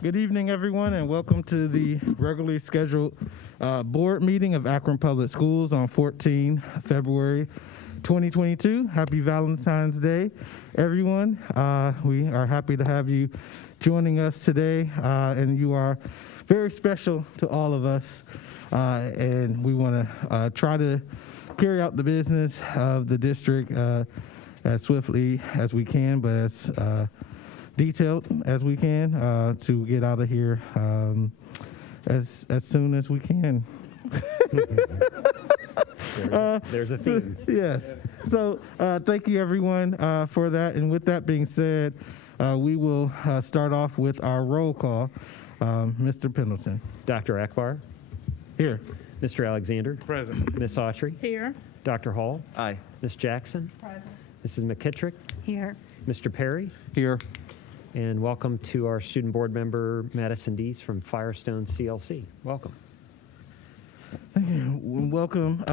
Good evening, everyone, and welcome to the regularly scheduled board meeting of Akron Public Schools on 14 February 2022. Happy Valentine's Day, everyone. We are happy to have you joining us today, and you are very special to all of us, and we want to try to carry out the business of the district as swiftly as we can, but as detailed as we can to get out of here as soon as we can. There's a theme. Yes. So thank you, everyone, for that. And with that being said, we will start off with our roll call. Mr. Pendleton. Dr. Akbar. Here. Mr. Alexander. Present. Ms. Autry. Here. Dr. Hall. Aye. Ms. Jackson. Present. Mrs. McKittrick. Here. Mr. Perry. Here. And welcome to our student board member, Madison Dees from Firestone CLC. Welcome. Welcome,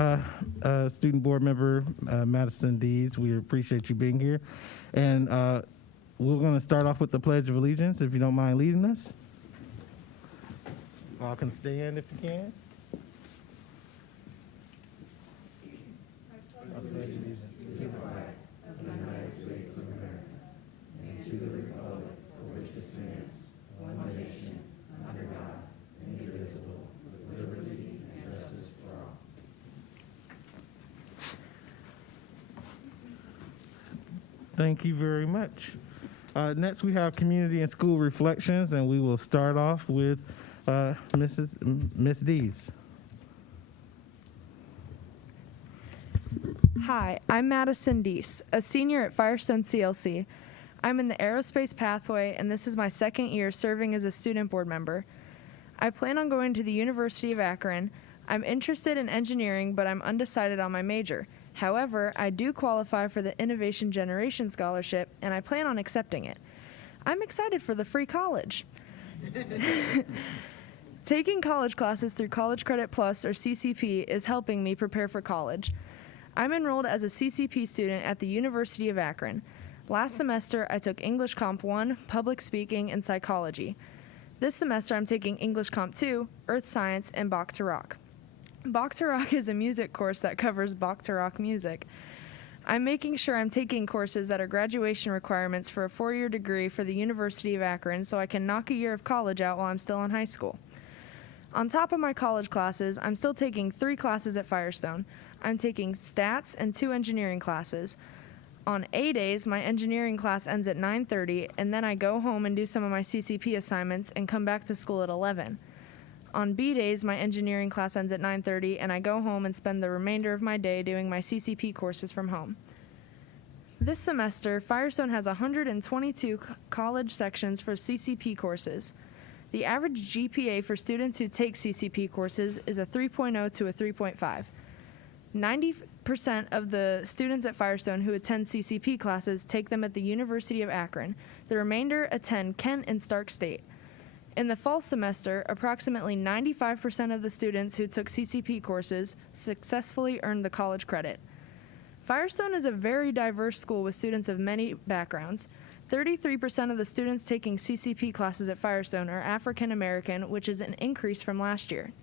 student board member Madison Dees. We appreciate you being here. And we're going to start off with the Pledge of Allegiance, if you don't mind leading us. All can stand if you can. Thank you very much. Next, we have community and school reflections, and we will start off with Miss Dees. Hi, I'm Madison Dees, a senior at Firestone CLC. I'm in the aerospace pathway, and this is my second year serving as a student board member. I plan on going to the University of Akron. I'm interested in engineering, but I'm undecided on my major. However, I do qualify for the Innovation Generation Scholarship, and I plan on accepting it. I'm excited for the free college. Taking college classes through College Credit Plus, or CCP, is helping me prepare for college. I'm enrolled as a CCP student at the University of Akron. Last semester, I took English Comp 1, Public Speaking, and Psychology. This semester, I'm taking English Comp 2, Earth Science, and Bach to Rock. Bach to Rock is a music course that covers Bach to Rock music. I'm making sure I'm taking courses that are graduation requirements for a 4-year degree for the University of Akron so I can knock a year of college out while I'm still in high school. On top of my college classes, I'm still taking 3 classes at Firestone. I'm taking stats and 2 engineering classes. On A days, my engineering class ends at 9:30, and then I go home and do some of my CCP assignments and come back to school at 11. On B days, my engineering class ends at 9:30, and I go home and spend the remainder of my day doing my CCP courses from home. This semester, Firestone has 122 college sections for CCP courses. The average GPA for students who take CCP courses is a 3.0 to a 3.5. 90% of the students at Firestone who attend CCP classes take them at the University of Akron. The remainder attend Kent and Stark State. In the fall semester, approximately 95% of the students who took CCP courses successfully earned the college credit. Firestone is a very diverse school with students of many backgrounds. 33% of the students taking CCP classes at Firestone are African American, which is an increase from last year.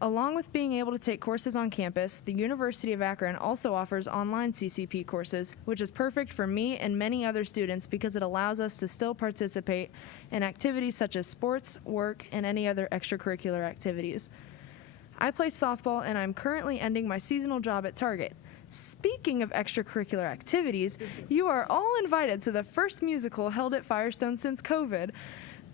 Along with being able to take courses on campus, the University of Akron also offers online CCP courses, which is perfect for me and many other students because it allows us to still participate in activities such as sports, work, and any other extracurricular activities. I play softball, and I'm currently ending my seasonal job at Target. Speaking of extracurricular activities, you are all invited to the first musical held at Firestone since COVID.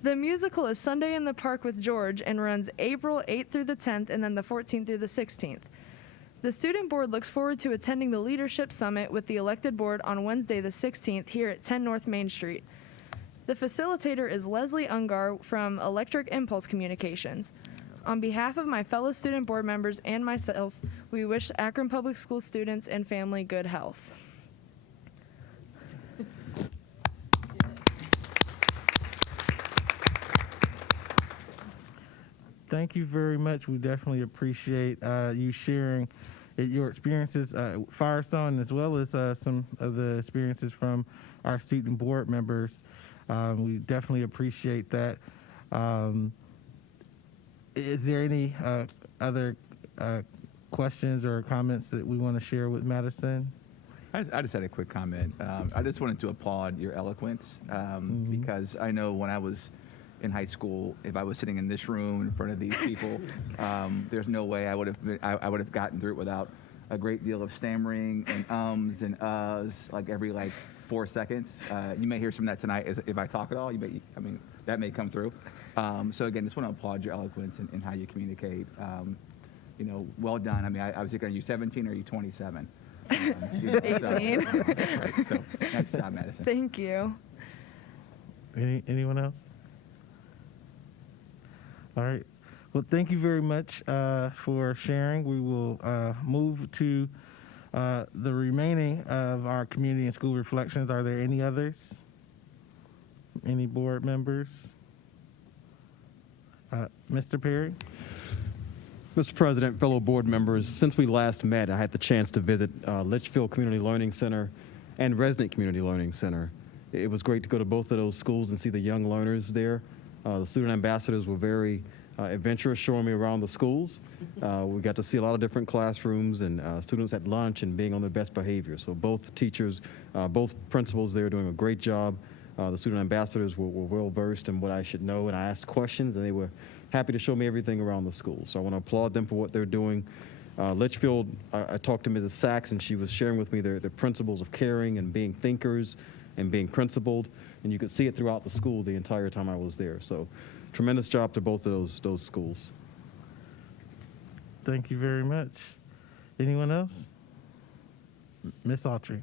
The musical is Sunday in the Park with George and runs April 8th through the 10th and then the 14th through the 16th. The student board looks forward to attending the Leadership Summit with the elected board on Wednesday the 16th here at 10 North Main Street. The facilitator is Leslie Ungar from Electric Impulse Communications. On behalf of my fellow student board members and myself, we wish Akron Public School students and family good health. Thank you very much. We definitely appreciate you sharing your experiences at Firestone, as well as some of the experiences from our student board members. We definitely appreciate that. Is there any other questions or comments that we want to share with Madison? I just had a quick comment. I just wanted to applaud your eloquence because I know when I was in high school, if I was sitting in this room in front of these people, there's no way I would have gotten through it without a great deal of stammering and ums and uhs like every 4 seconds. You may hear some of that tonight if I talk at all. That may come through. So again, just want to applaud your eloquence and how you communicate. Well done. I was thinking, are you 17 or are you 27? 18. So nice job, Madison. Thank you. Anyone else? All right. Well, thank you very much for sharing. We will move to the remaining of our community and school reflections. Are there any others? Any board members? Mr. Perry? Mr. President, fellow board members, since we last met, I had the chance to visit Litchfield Community Learning Center and Resident Community Learning Center. It was great to go to both of those schools and see the young learners there. The student ambassadors were very adventurous, showing me around the schools. We got to see a lot of different classrooms and students at lunch and being on their best behavior. So both teachers, both principals there doing a great job. The student ambassadors were well versed in what I should know, and I asked questions, and they were happy to show me everything around the school. So I want to applaud them for what they're doing. Litchfield, I talked to Mrs. Sachs, and she was sharing with me the principles of caring and being thinkers and being principled, and you could see it throughout the school the entire time I was there. So tremendous job to both of those schools. Thank you very much. Anyone else? Ms. Autry.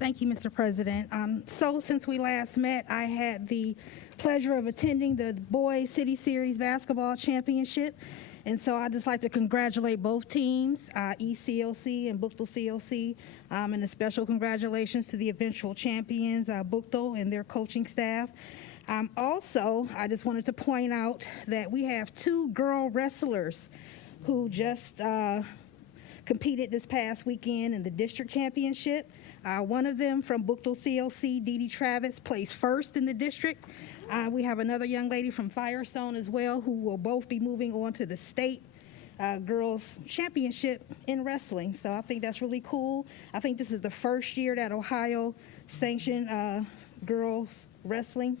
Thank you, Mr. President. So since we last met, I had the pleasure of attending the Boys City Series Basketball Championship. And so I'd just like to congratulate both teams, ECLC and Bookto CLC, and a special congratulations to the eventual champions, Bookto and their coaching staff. Also, I just wanted to point out that we have 2 girl wrestlers who just competed this past weekend in the district championship. One of them from Bookto CLC, Dee Dee Travis, placed first in the district. We have another young lady from Firestone as well who will both be moving on to the state girls championship in wrestling. So I think that's really cool. I think this is the first year that Ohio sanctioned girls wrestling.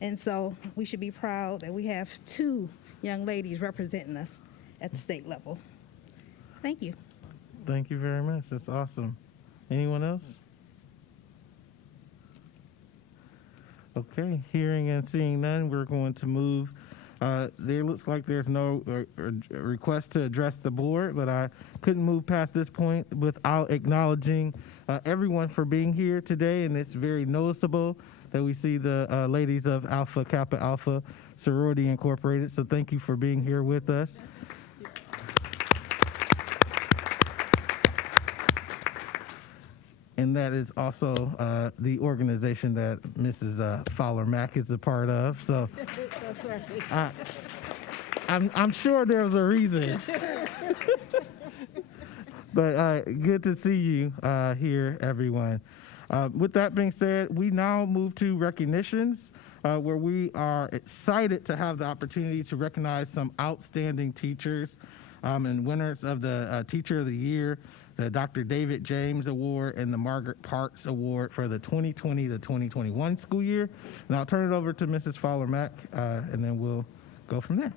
And so we should be proud that we have 2 young ladies representing us at the state level. Thank you. Thank you very much. That's awesome. Anyone else? Okay, hearing and seeing none, we're going to move. There looks like there's no request to address the board, but I couldn't move past this point without acknowledging everyone for being here today, and it's very noticeable that we see the ladies of Alpha Kappa Alpha Sorority Incorporated, so thank you for being here with us. And that is also the organization that Mrs. Fowler-Mack is a part of. So That's right. I'm sure there was a reason. But good to see you here, everyone. With that being said, we now move to recognitions, where we are excited to have the opportunity to recognize some outstanding teachers and winners of the Teacher of the Year, the Dr. David James Award and the Margaret Parks Award for the 2020 to 2021 school year. And I'll turn it over to Mrs. Fowler-Mack, and then we'll go from there.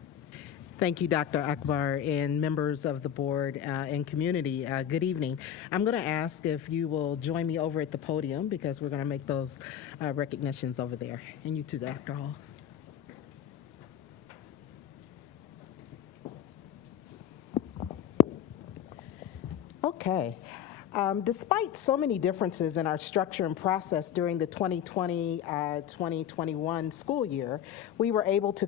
Thank you, Dr. Akbar, and members of the board and community. Good evening. I'm going to ask if you will join me over at the podium because we're going to make those recognitions over there. And you too, Dr. Hall. Okay. Despite so many differences in our structure and process during the 2020-2021 school year, we were able to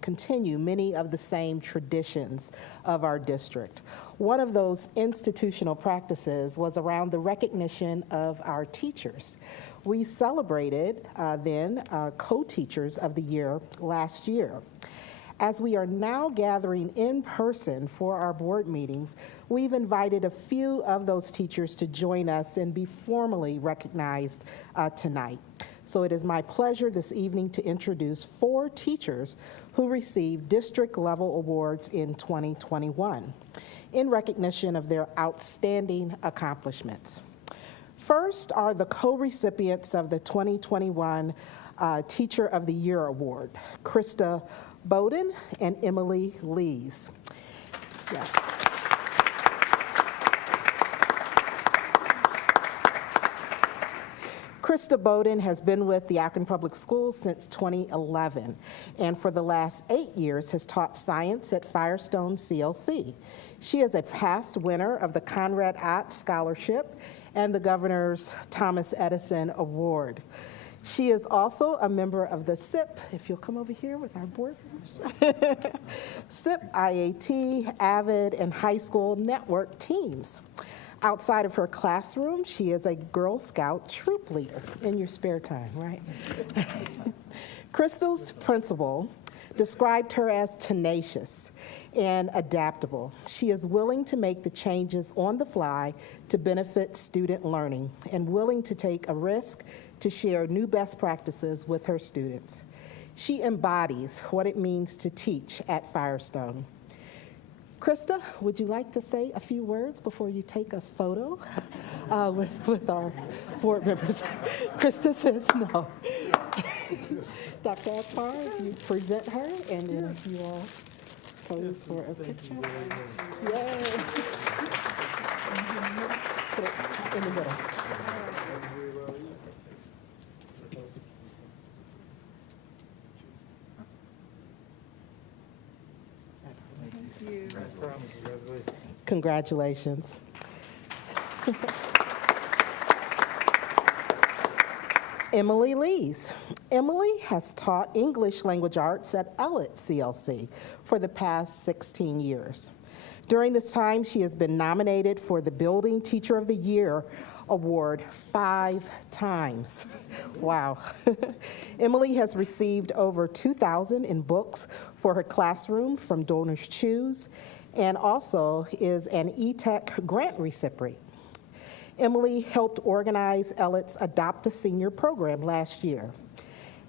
continue many of the same traditions of our district. One of those institutional practices was around the recognition of our teachers. We celebrated then co-teachers of the year last year. As we are now gathering in person for our board meetings, we've invited a few of those teachers to join us and be formally recognized tonight. So it is my pleasure this evening to introduce 4 teachers who received district-level awards in 2021 in recognition of their outstanding accomplishments. First are the co-recipients of the 2021 Teacher of the Year Award, Krista Bowden and Emily Lees. Yes. Krista Bowden has been with the Akron Public Schools since 2011, and for the last 8 years has taught science at Firestone CLC. She is a past winner of the Conrad Ott Scholarship and the Governor's Thomas Edison Award. She is also a member of the SIP, if you'll come over here with our board members, SIP, IAT, AVID, and high school network teams. Outside of her classroom, she is a Girl Scout troop leader in your spare time, right? Crystal's principal described her as tenacious and adaptable. She is willing to make the changes on the fly to benefit student learning and willing to take a risk to share new best practices with her students. She embodies what it means to teach at Firestone. Krista, would you like to say a few words before you take a photo with our board members? Krista says no. Dr. Akbar, you present her, and then you all pose for a picture. Yay. Put it in the middle. Congratulations. Emily Lees. Emily has taught English language arts at Ellett CLC for the past 16 years. During this time, she has been nominated for the Building Teacher of the Year Award 5 times. Wow. Emily has received over 2,000 in books for her classroom from Donors Choose, and also is an E-Tech grant recipient. Emily helped organize Ellett's Adopt a Senior program last year.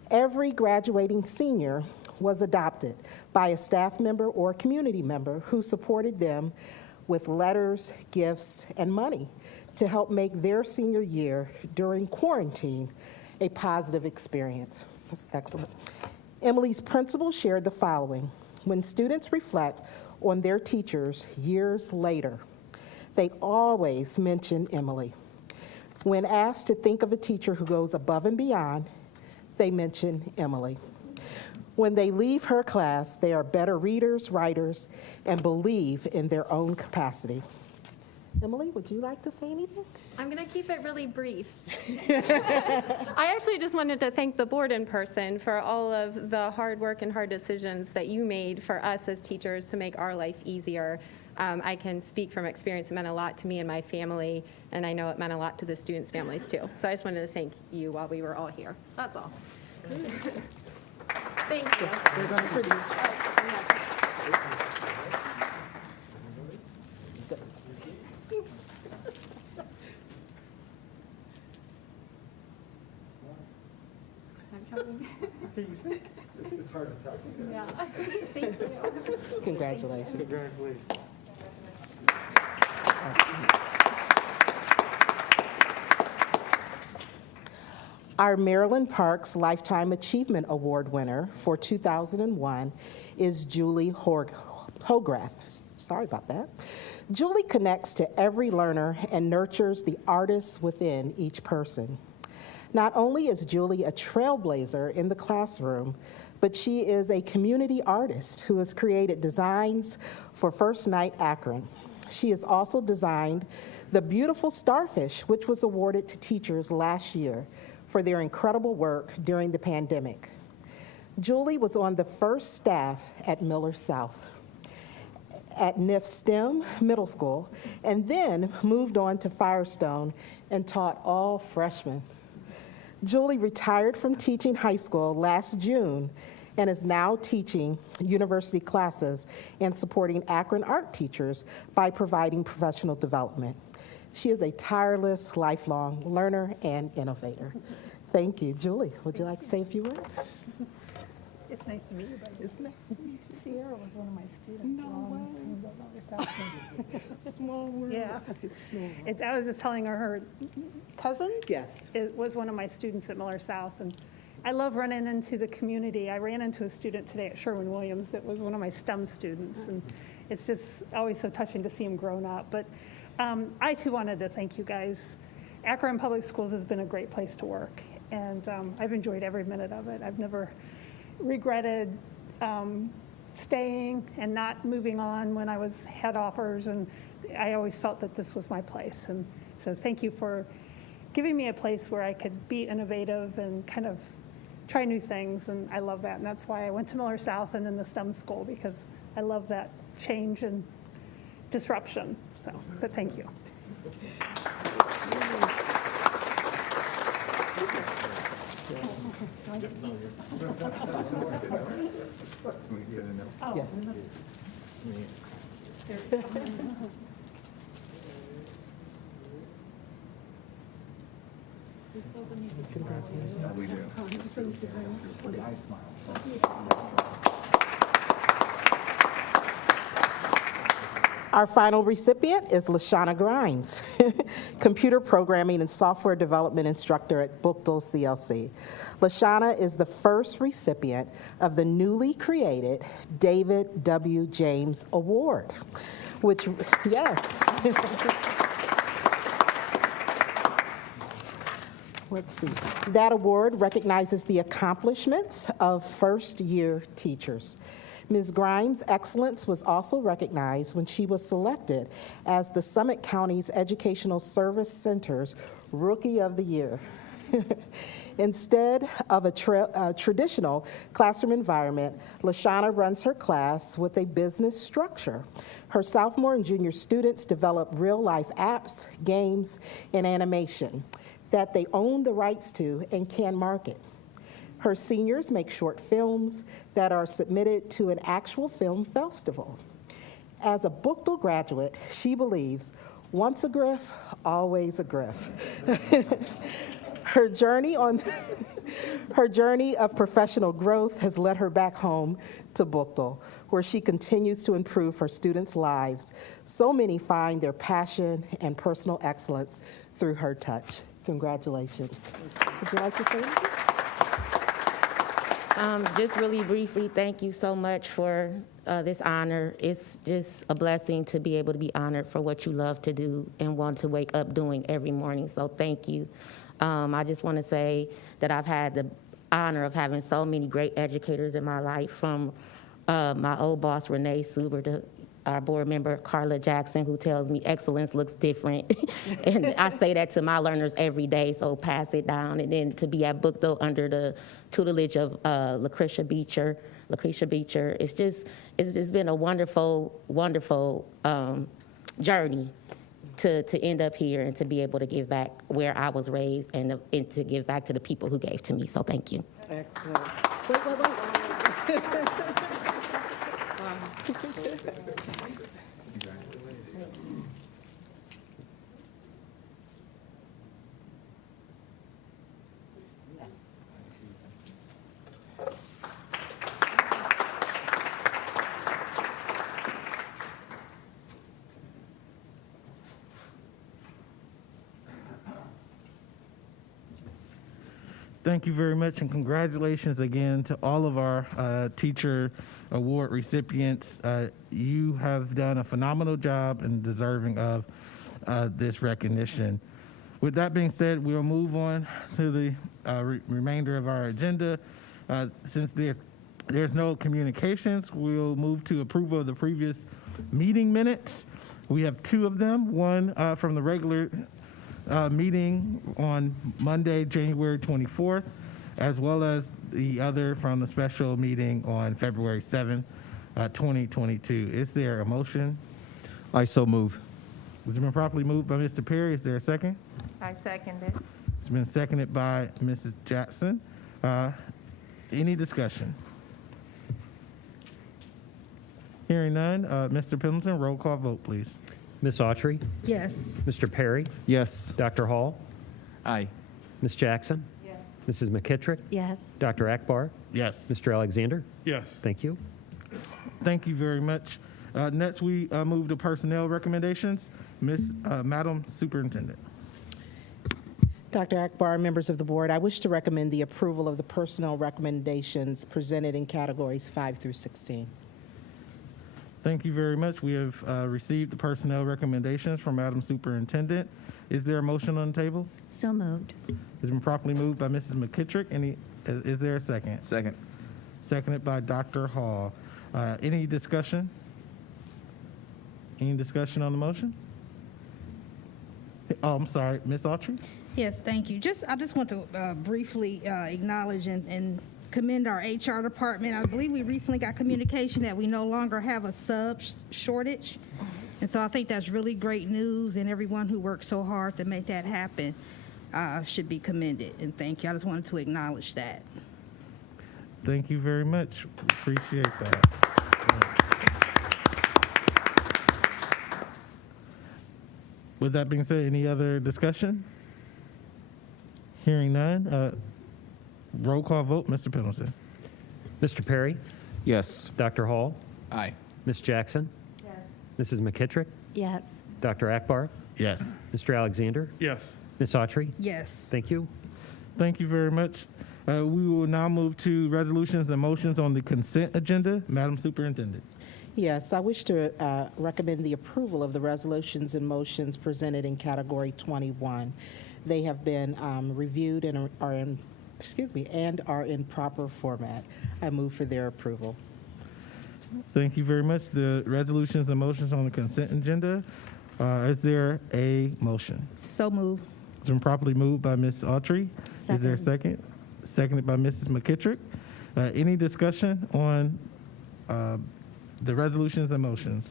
Every graduating senior was adopted by a staff member or community member who supported them with letters, gifts, and money to help make their senior year during quarantine a positive experience. That's excellent. Emily's principal shared the following: when students reflect on their teachers years later, they always mention Emily. When asked to think of a teacher who goes above and beyond, they mention Emily. When they leave her class, they are better readers, writers, and believe in their own capacity. Emily, would you like to say anything? I'm going to keep it really brief. I actually just wanted to thank the board in person for all of the hard work and hard decisions that you made for us as teachers to make our life easier. I can speak from experience. It meant a lot to me and my family, and I know it meant a lot to the students' families too. So I just wanted to thank you while we were all here. That's all. Thank you. We're going to produce. It's hard to talk. Yeah. Thank you. Congratulations. Congratulations. Our Maryland Parks Lifetime Achievement Award winner for 2001 is Julie Hograth. Sorry about that. Julie connects to every learner and nurtures the artists within each person. Not only is Julie a trailblazer in the classroom, but she is a community artist who has created designs for First Night Akron. She has also designed the beautiful starfish, which was awarded to teachers last year for their incredible work during the pandemic. Julie was on the first staff at Miller South, at NIF STEM Middle School, and then moved on to Firestone and taught all freshmen. Julie retired from teaching high school last June and is now teaching university classes and supporting Akron art teachers by providing professional development. She is a tireless, lifelong learner and innovator. Thank you. Julie, would you like to say a few words? It's nice to meet you, buddy. It's nice to meet you. Sierra was one of my students. No Small world. Yeah. Small. I was just telling her cousin Yes. it was one of my students at Miller South. And I love running into the community. I ran into a student today at Sherwin-Williams that was one of my STEM students. And it's just always so touching to see him grown up. But I, too, wanted to thank you guys. Akron Public Schools has been a great place to work. And I've enjoyed every minute of it. I've never regretted staying and not moving on when I had offers, and I always felt that this was my place. And so thank you for giving me a place where I could be innovative and kind of try new things, and I love that. And that's why I went to Miller South and then the STEM school, because I love that change and disruption. So, but thank you. Yes. Congratulations. We do. Our final recipient is LaShawna Grimes, computer programming and software development instructor at Bookdale CLC. LaShawna is the first recipient of the newly created David W. James Award, which, yes. Let's see. That award recognizes the accomplishments of first-year teachers. Ms. Grimes' excellence was also recognized when she was selected as the Summit County's Educational Service Center's Rookie of the Year. Instead of a traditional classroom environment, LaShawna runs her class with a business structure. Her sophomore and junior students develop real-life apps, games, and animation that they own the rights to and can market. Her seniors make short films that are submitted to an actual film festival. As a Bookdale graduate, she believes, once a Griff, always a Griff. Her journey of professional growth has led her back home to Bookdale, where she continues to improve her students' lives. So many find their passion and personal excellence through her touch. Congratulations. Would you like to say anything? Just really briefly, thank you so much for this honor. It's just a blessing to be able to be honored for what you love to do and want to wake up doing every morning, so thank you. I just want to say that I've had the honor of having so many great educators in my life, from my old boss, Renee Suber, to our board member, Carla Jackson, who tells me excellence looks different. And I say that to my learners every day, so pass it down. And then to be at Bookdale under the tutelage of Lucretia Beecher, it's just been a wonderful, wonderful journey to end up here and to be able to give back where I was raised and to give back to the people who gave to me. So thank you. Excellent. Thank you very much, and congratulations again to all of our teacher award recipients. You have done a phenomenal job and deserving of this recognition. With that being said, we'll move on to the remainder of our agenda. Since there's no communications, we'll move to approval of the previous meeting minutes. We have two of them, one from the regular meeting on Monday, January 24th, as well as the other from the special meeting on February 7th, 2022. Is there a motion? I so move. It's been properly moved by Mr. Perry. Is there a second? I second it. It's been seconded by Mrs. Jackson. Any discussion? Hearing none, Mr. Pendleton, roll call vote, please. Ms. Autry, Yes. Mr. Perry, Yes. Dr. Hall, Aye. Ms. Jackson, Yes. Mrs. McKittrick? Yes. Dr. Akbar? Yes. Mr. Alexander? Yes. Thank you. Thank you very much. Next, we move to personnel recommendations. Madam Superintendent. Dr. Akbar, members of the board, I wish to recommend the approval of the personnel recommendations presented in categories 5 through 16. Thank you very much. We have received the personnel recommendations from Madam Superintendent. Is there a motion on the table? So moved. It's been properly moved by Mrs. McKittrick. Is there a second? Second. Seconded by Dr. Hall. Any discussion? Any discussion on the motion? Oh, I'm sorry, Ms. Autry? Yes, thank you. I just want to briefly acknowledge and commend our HR department. I believe we recently got communication that we no longer have a sub shortage. And so I think that's really great news, and everyone who worked so hard to make that happen should be commended. And thank you. I just wanted to acknowledge that. Thank you very much. Appreciate that. With that being said, any other discussion? Hearing none, roll call vote, Mr. Pendleton. Mr. Perry? Yes. Dr. Hall? Aye. Ms. Jackson? Yes. Mrs. McKittrick? Yes. Dr. Akbar? Yes. Mr. Alexander? Yes. Ms. Autry? Yes. Thank you. Thank you very much. We will now move to resolutions and motions on the consent agenda. Madam Superintendent. Yes, I wish to recommend the approval of the resolutions and motions presented in category 21. They have been reviewed and are in proper format. I move for their approval. Thank you very much. The resolutions and motions on the consent agenda. Is there a motion? So moved. It's been properly moved by Ms. Autry. Is there a second? Seconded by Mrs. McKittrick. Any discussion on the resolutions and motions?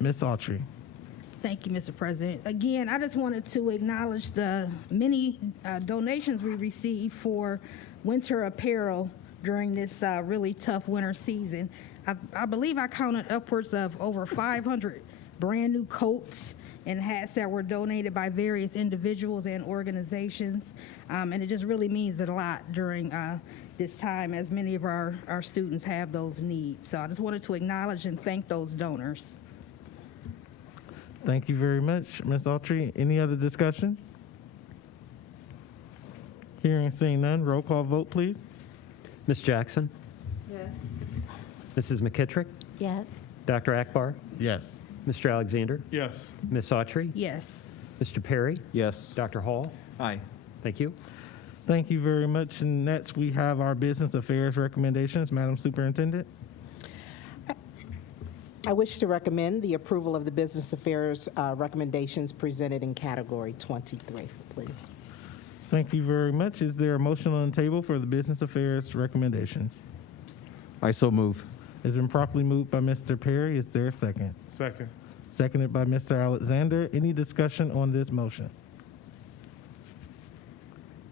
Ms. Autry. Thank you, Mr. President. Again, I just wanted to acknowledge the many donations we received for winter apparel during this really tough winter season. I believe I counted upwards of over 500 brand new coats and hats that were donated by various individuals and organizations. And it just really means a lot during this time, as many of our students have those needs. So I just wanted to acknowledge and thank those donors. Thank you very much, Ms. Autry. Any other discussion? Hearing and seeing none, roll call vote, please. Ms. Jackson? Yes. Mrs. McKittrick? Yes. Dr. Akbar? Yes. Mr. Alexander? Yes. Ms. Autry? Yes. Mr. Perry? Yes. Dr. Hall? Aye. Thank you. Thank you very much. And next, we have our business affairs recommendations. Madam Superintendent. I wish to recommend the approval of the business affairs recommendations presented in category 23, please. Thank you very much. Is there a motion on the table for the business affairs recommendations? I so move. It's been properly moved by Mr. Perry. Is there a second? Second. Seconded by Mr. Alexander. Any discussion on this motion?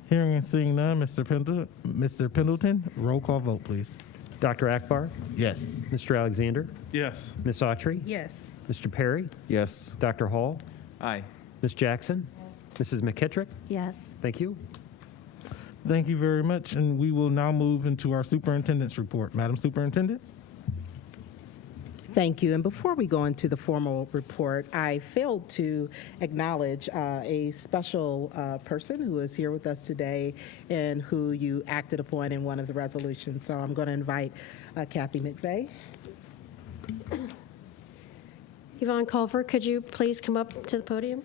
Hearing and seeing none, Mr. Pendleton, roll call vote, please. Dr. Akbar? Yes. Mr. Alexander? Yes. Ms. Autry? Yes. Mr. Perry? Yes. Dr. Hall? Aye. Ms. Jackson? Mrs. McKittrick? Yes. Thank you. Thank you very much. And we will now move into our superintendent's report. Madam Superintendent? Thank you. And before we go into the formal report, I failed to acknowledge a special person who is here with us today and who you acted upon in one of the resolutions. So I'm going to invite Kathy McVeigh. Yvonne Culver, could you please come up to the podium?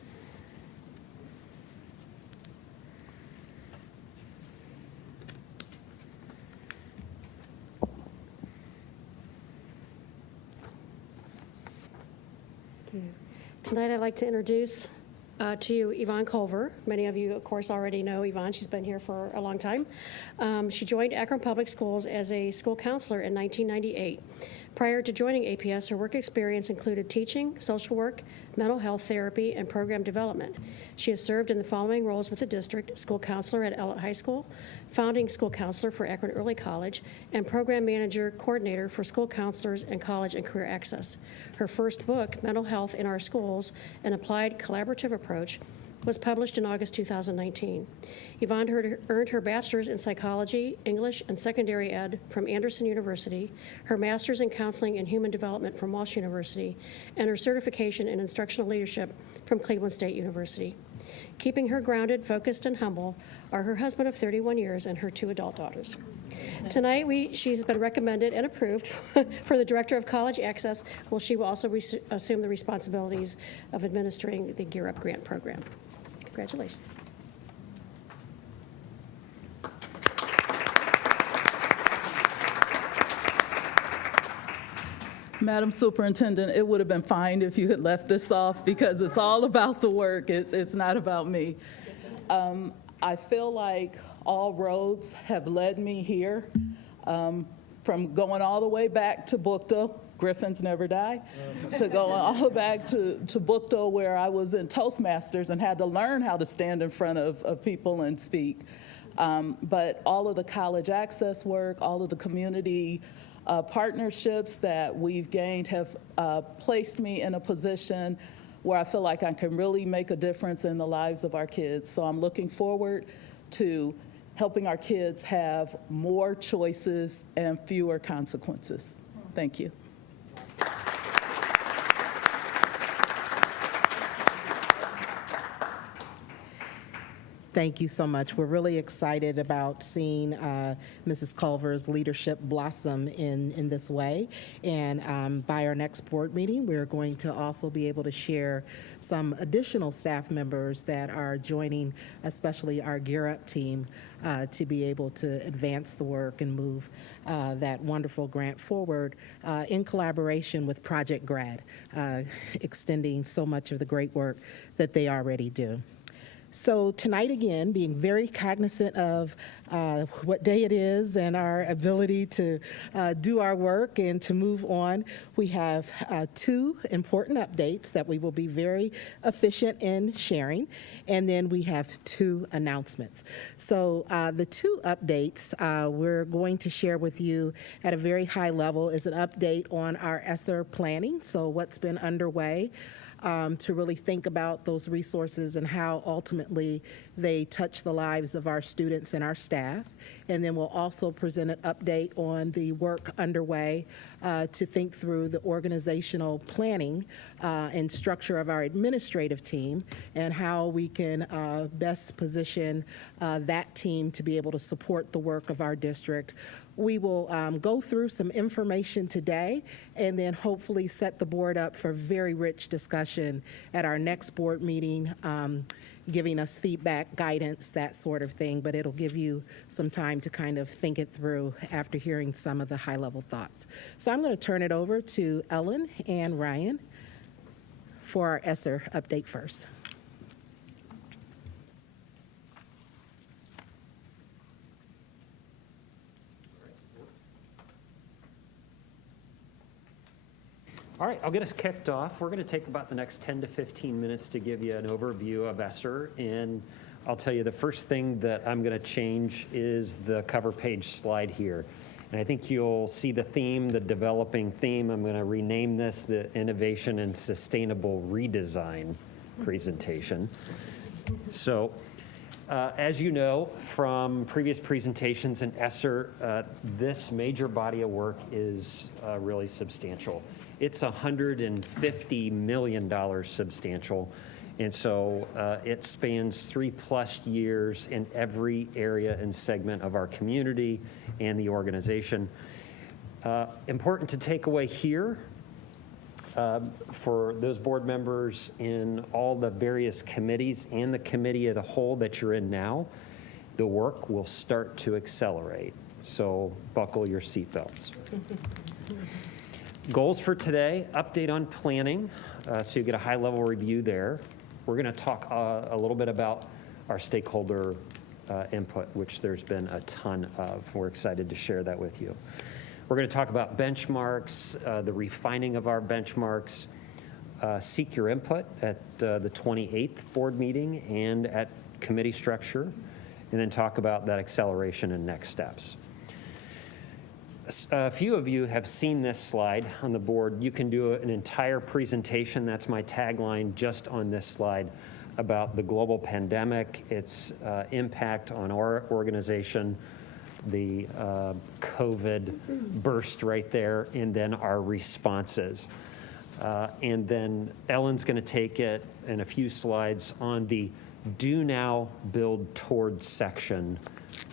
Tonight I'd like to introduce to you Yvonne Culver. Many of you, of course, already know Yvonne. She's been here for a long time. She joined Akron Public Schools as a school counselor in 1998. Prior to joining APS, her work experience included teaching, social work, mental health therapy, and program development. She has served in the following roles with the district: school counselor at Ellett High School, founding school counselor for Akron Early College, and program manager coordinator for school counselors and college and career access. Her first book, Mental Health in Our Schools, An Applied Collaborative Approach, was published in August 2019. Yvonne earned her bachelor's in psychology, English, and secondary ed from Anderson University, her master's in counseling and human development from Walsh University, and her certification in instructional leadership from Cleveland State University. Keeping her grounded, focused, and humble are her husband of 31 years and her 2 adult daughters. Tonight, she's been recommended and approved for the Director of College Access, while she will also assume the responsibilities of administering the Gear Up Grant Program. Congratulations. Madam Superintendent, it would have been fine if you had left this off because it's all about the work. It's not about me. I feel like all roads have led me here, from going all the way back to Bookto, Griffins never die, to going all the way back to Bookto, where I was in Toastmasters and had to learn how to stand in front of people and speak. But all of the college access work, all of the community partnerships that we've gained have placed me in a position where I feel like I can really make a difference in the lives of our kids. So I'm looking forward to helping our kids have more choices and fewer consequences. Thank you. Thank you so much. We're really excited about seeing Mrs. Culver's leadership blossom in this way. And by our next board meeting, we're going to also be able to share some additional staff members that are joining, especially our Gear Up team, to be able to advance the work and move that wonderful grant forward in collaboration with Project Grad, extending so much of the great work that they already do. So tonight, again, being very cognizant of what day it is and our ability to do our work and to move on, we have 2 important updates that we will be very efficient in sharing, and then we have 2 announcements. So the 2 updates we're going to share with you at a very high level is an update on our Esser planning, so what's been underway. To really think about those resources and how ultimately they touch the lives of our students and our staff. And then we'll also present an update on the work underway to think through the organizational planning and structure of our administrative team and how we can best position that team to be able to support the work of our district. We will go through some information today and then hopefully set the board up for very rich discussion at our next board meeting, giving us feedback, guidance, that sort of thing, but it'll give you some time to kind of think it through after hearing some of the high-level thoughts. So I'm going to turn it over to Ellen and Ryan for our Esser update first. All right, I'll get us kicked off. We're going to take about the next 10 to 15 minutes to give you an overview of Esser. And I'll tell you the first thing that I'm going to change is the cover page slide here. And I think you'll see the theme, the developing theme. I'm going to rename this the Innovation and Sustainable Redesign presentation. So as you know from previous presentations in Esser, this major body of work is really substantial. It's $150 million substantial, and so it spans 3+ years in every area and segment of our community and the organization. Important to take away here for those board members in all the various committees and the committee of the whole that you're in now, the work will start to accelerate. So buckle your seatbelts. Goals for today, update on planning, so you get a high-level review there. We're going to talk a little bit about our stakeholder input, which there's been a ton of. We're excited to share that with you. We're going to talk about benchmarks, the refining of our benchmarks, seek your input at the 28th board meeting and at committee structure, and then talk about that acceleration and next steps. A few of you have seen this slide on the board. You can do an entire presentation. That's my tagline just on this slide. about the global pandemic, its impact on our organization, the COVID burst right there, and then our responses. And then Ellen's going to take it in a few slides on the Do Now, Build Towards section.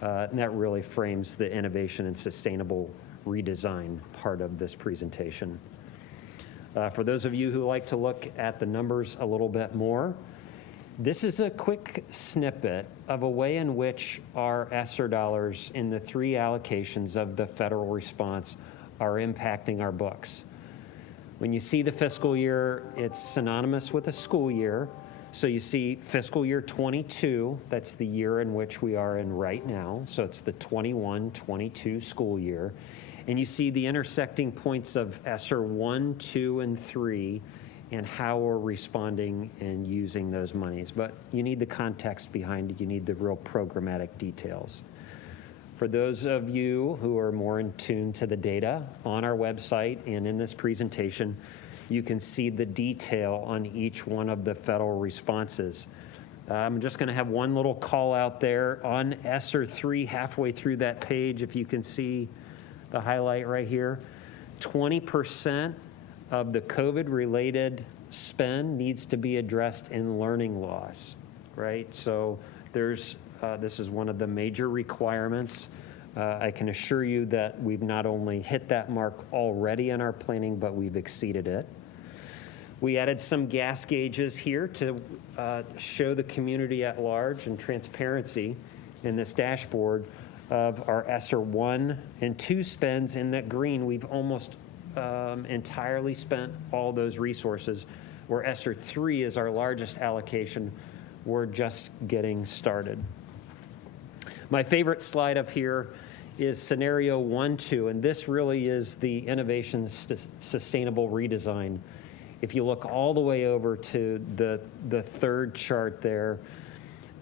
And that really frames the innovation and sustainable redesign part of this presentation. For those of you who like to look at the numbers a little bit more, this is a quick snippet of a way in which our Esser dollars in the 3 allocations of the federal response are impacting our books. When you see the fiscal year, it's synonymous with a school year. So you see fiscal year 22, that's the year in which we are in right now. So it's the 21-22 school year. And you see the intersecting points of Esser 1, 2, and 3, and how we're responding and using those monies. But you need the context behind it. You need the real programmatic details. For those of you who are more in tune to the data, on our website and in this presentation, you can see the detail on each one of the federal responses. I'm just going to have one little call out there on Esser 3, halfway through that page, if you can see the highlight right here. 20% of the COVID-related spend needs to be addressed in learning loss, right? So there's this is one of the major requirements. I can assure you that we've not only hit that mark already in our planning, but we've exceeded it. We added some gas gauges here to show the community at large and transparency in this dashboard of our Esser 1 and 2 spends. In that green, we've almost entirely spent all those resources, where Esser 3 is our largest allocation. We're just getting started. My favorite slide up here is scenario 1, 2, and this really is the innovation sustainable redesign. If you look all the way over to the third chart there,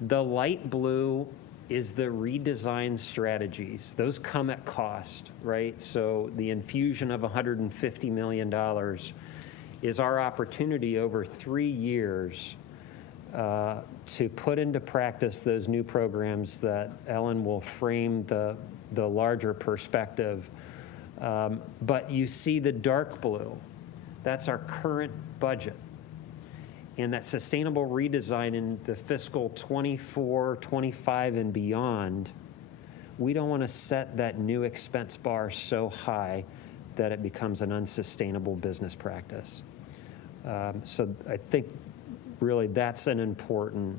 the light blue is the redesign strategies. Those come at cost, right? So the infusion of $150 million is our opportunity over 3 years to put into practice those new programs that Ellen will frame the larger perspective. But you see the dark blue, that's our current budget. And that sustainable redesign in the fiscal 24, 25 and beyond, we don't want to set that new expense bar so high that it becomes an unsustainable business practice. So I think really that's an important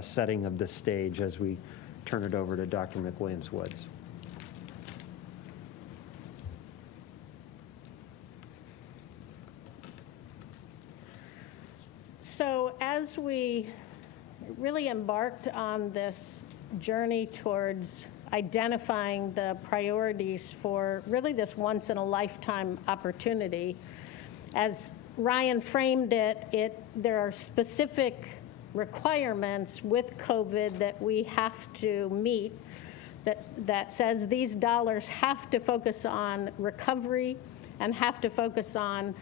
setting of the stage as we turn it over to Dr. McWilliams-Woods. So as we really embarked on this journey towards identifying the priorities for really this once-in-a-lifetime opportunity, as Ryan framed it, there are specific requirements with COVID that we have to meet that says these dollars have to focus on recovery and have to focus on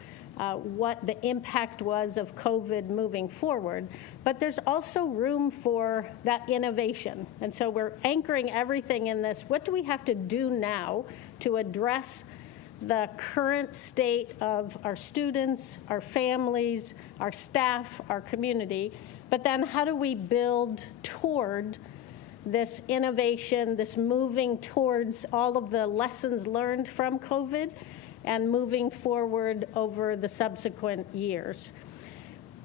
what the impact was of COVID moving forward. But there's also room for that innovation. And so we're anchoring everything in this. What do we have to do now to address the current state of our students, our families, our staff, our community? But then how do we build toward this innovation, this moving towards all of the lessons learned from COVID and moving forward over the subsequent years?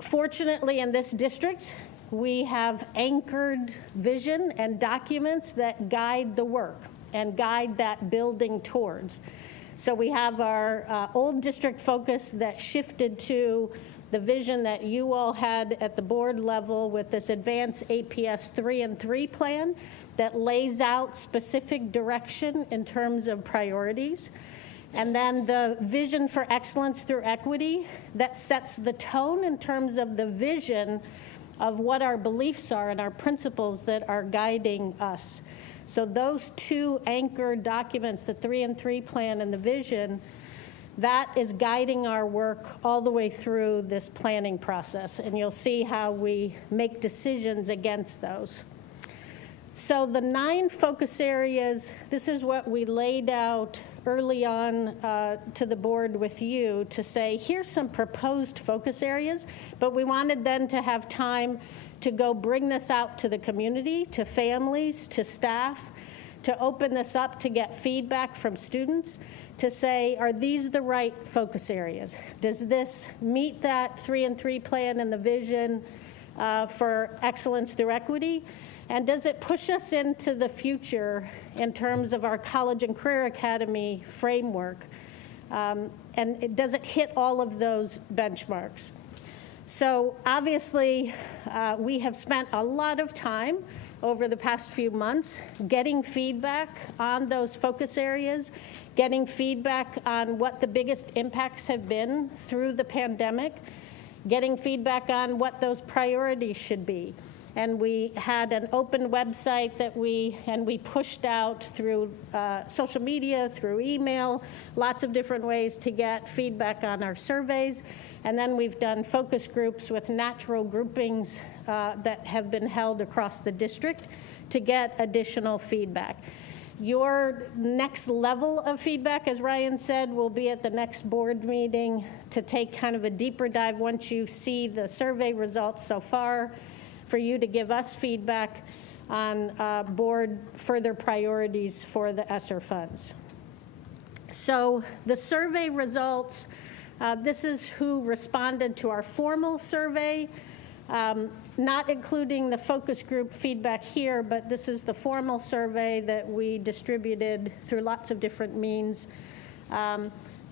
Fortunately, in this district, we have anchored vision and documents that guide the work and guide that building towards. So we have our old district focus that shifted to the vision that you all had at the board level with this advanced APS 3 and 3 plan that lays out specific direction in terms of priorities. And then the vision for excellence through equity that sets the tone in terms of the vision of what our beliefs are and our principles that are guiding us. So those two anchor documents, the 3 and 3 plan and the vision, That is guiding our work all the way through this planning process, and you'll see how we make decisions against those. So the 9 focus areas, this is what we laid out early on to the board with you to say, here's some proposed focus areas, but we wanted then to have time to go bring this out to the community, to families, to staff, to open this up to get feedback from students, to say, are these the right focus areas? Does this meet that 3-in-3 plan and the vision for excellence through equity? And does it push us into the future in terms of our college and career academy framework? And does it hit all of those benchmarks? So obviously, we have spent a lot of time over the past few months getting feedback on those focus areas, getting feedback on what the biggest impacts have been through the pandemic, getting feedback on what those priorities should be. And we had an open website that we pushed out through social media, through email, lots of different ways to get feedback on our surveys. And then we've done focus groups with natural groupings that have been held across the district to get additional feedback. Your next level of feedback, as Ryan said, will be at the next board meeting to take kind of a deeper dive once you see the survey results so far, for you to give us feedback on board further priorities for the Esser funds. So the survey results, this is who responded to our formal survey, not including the focus group feedback here, but this is the formal survey that we distributed through lots of different means.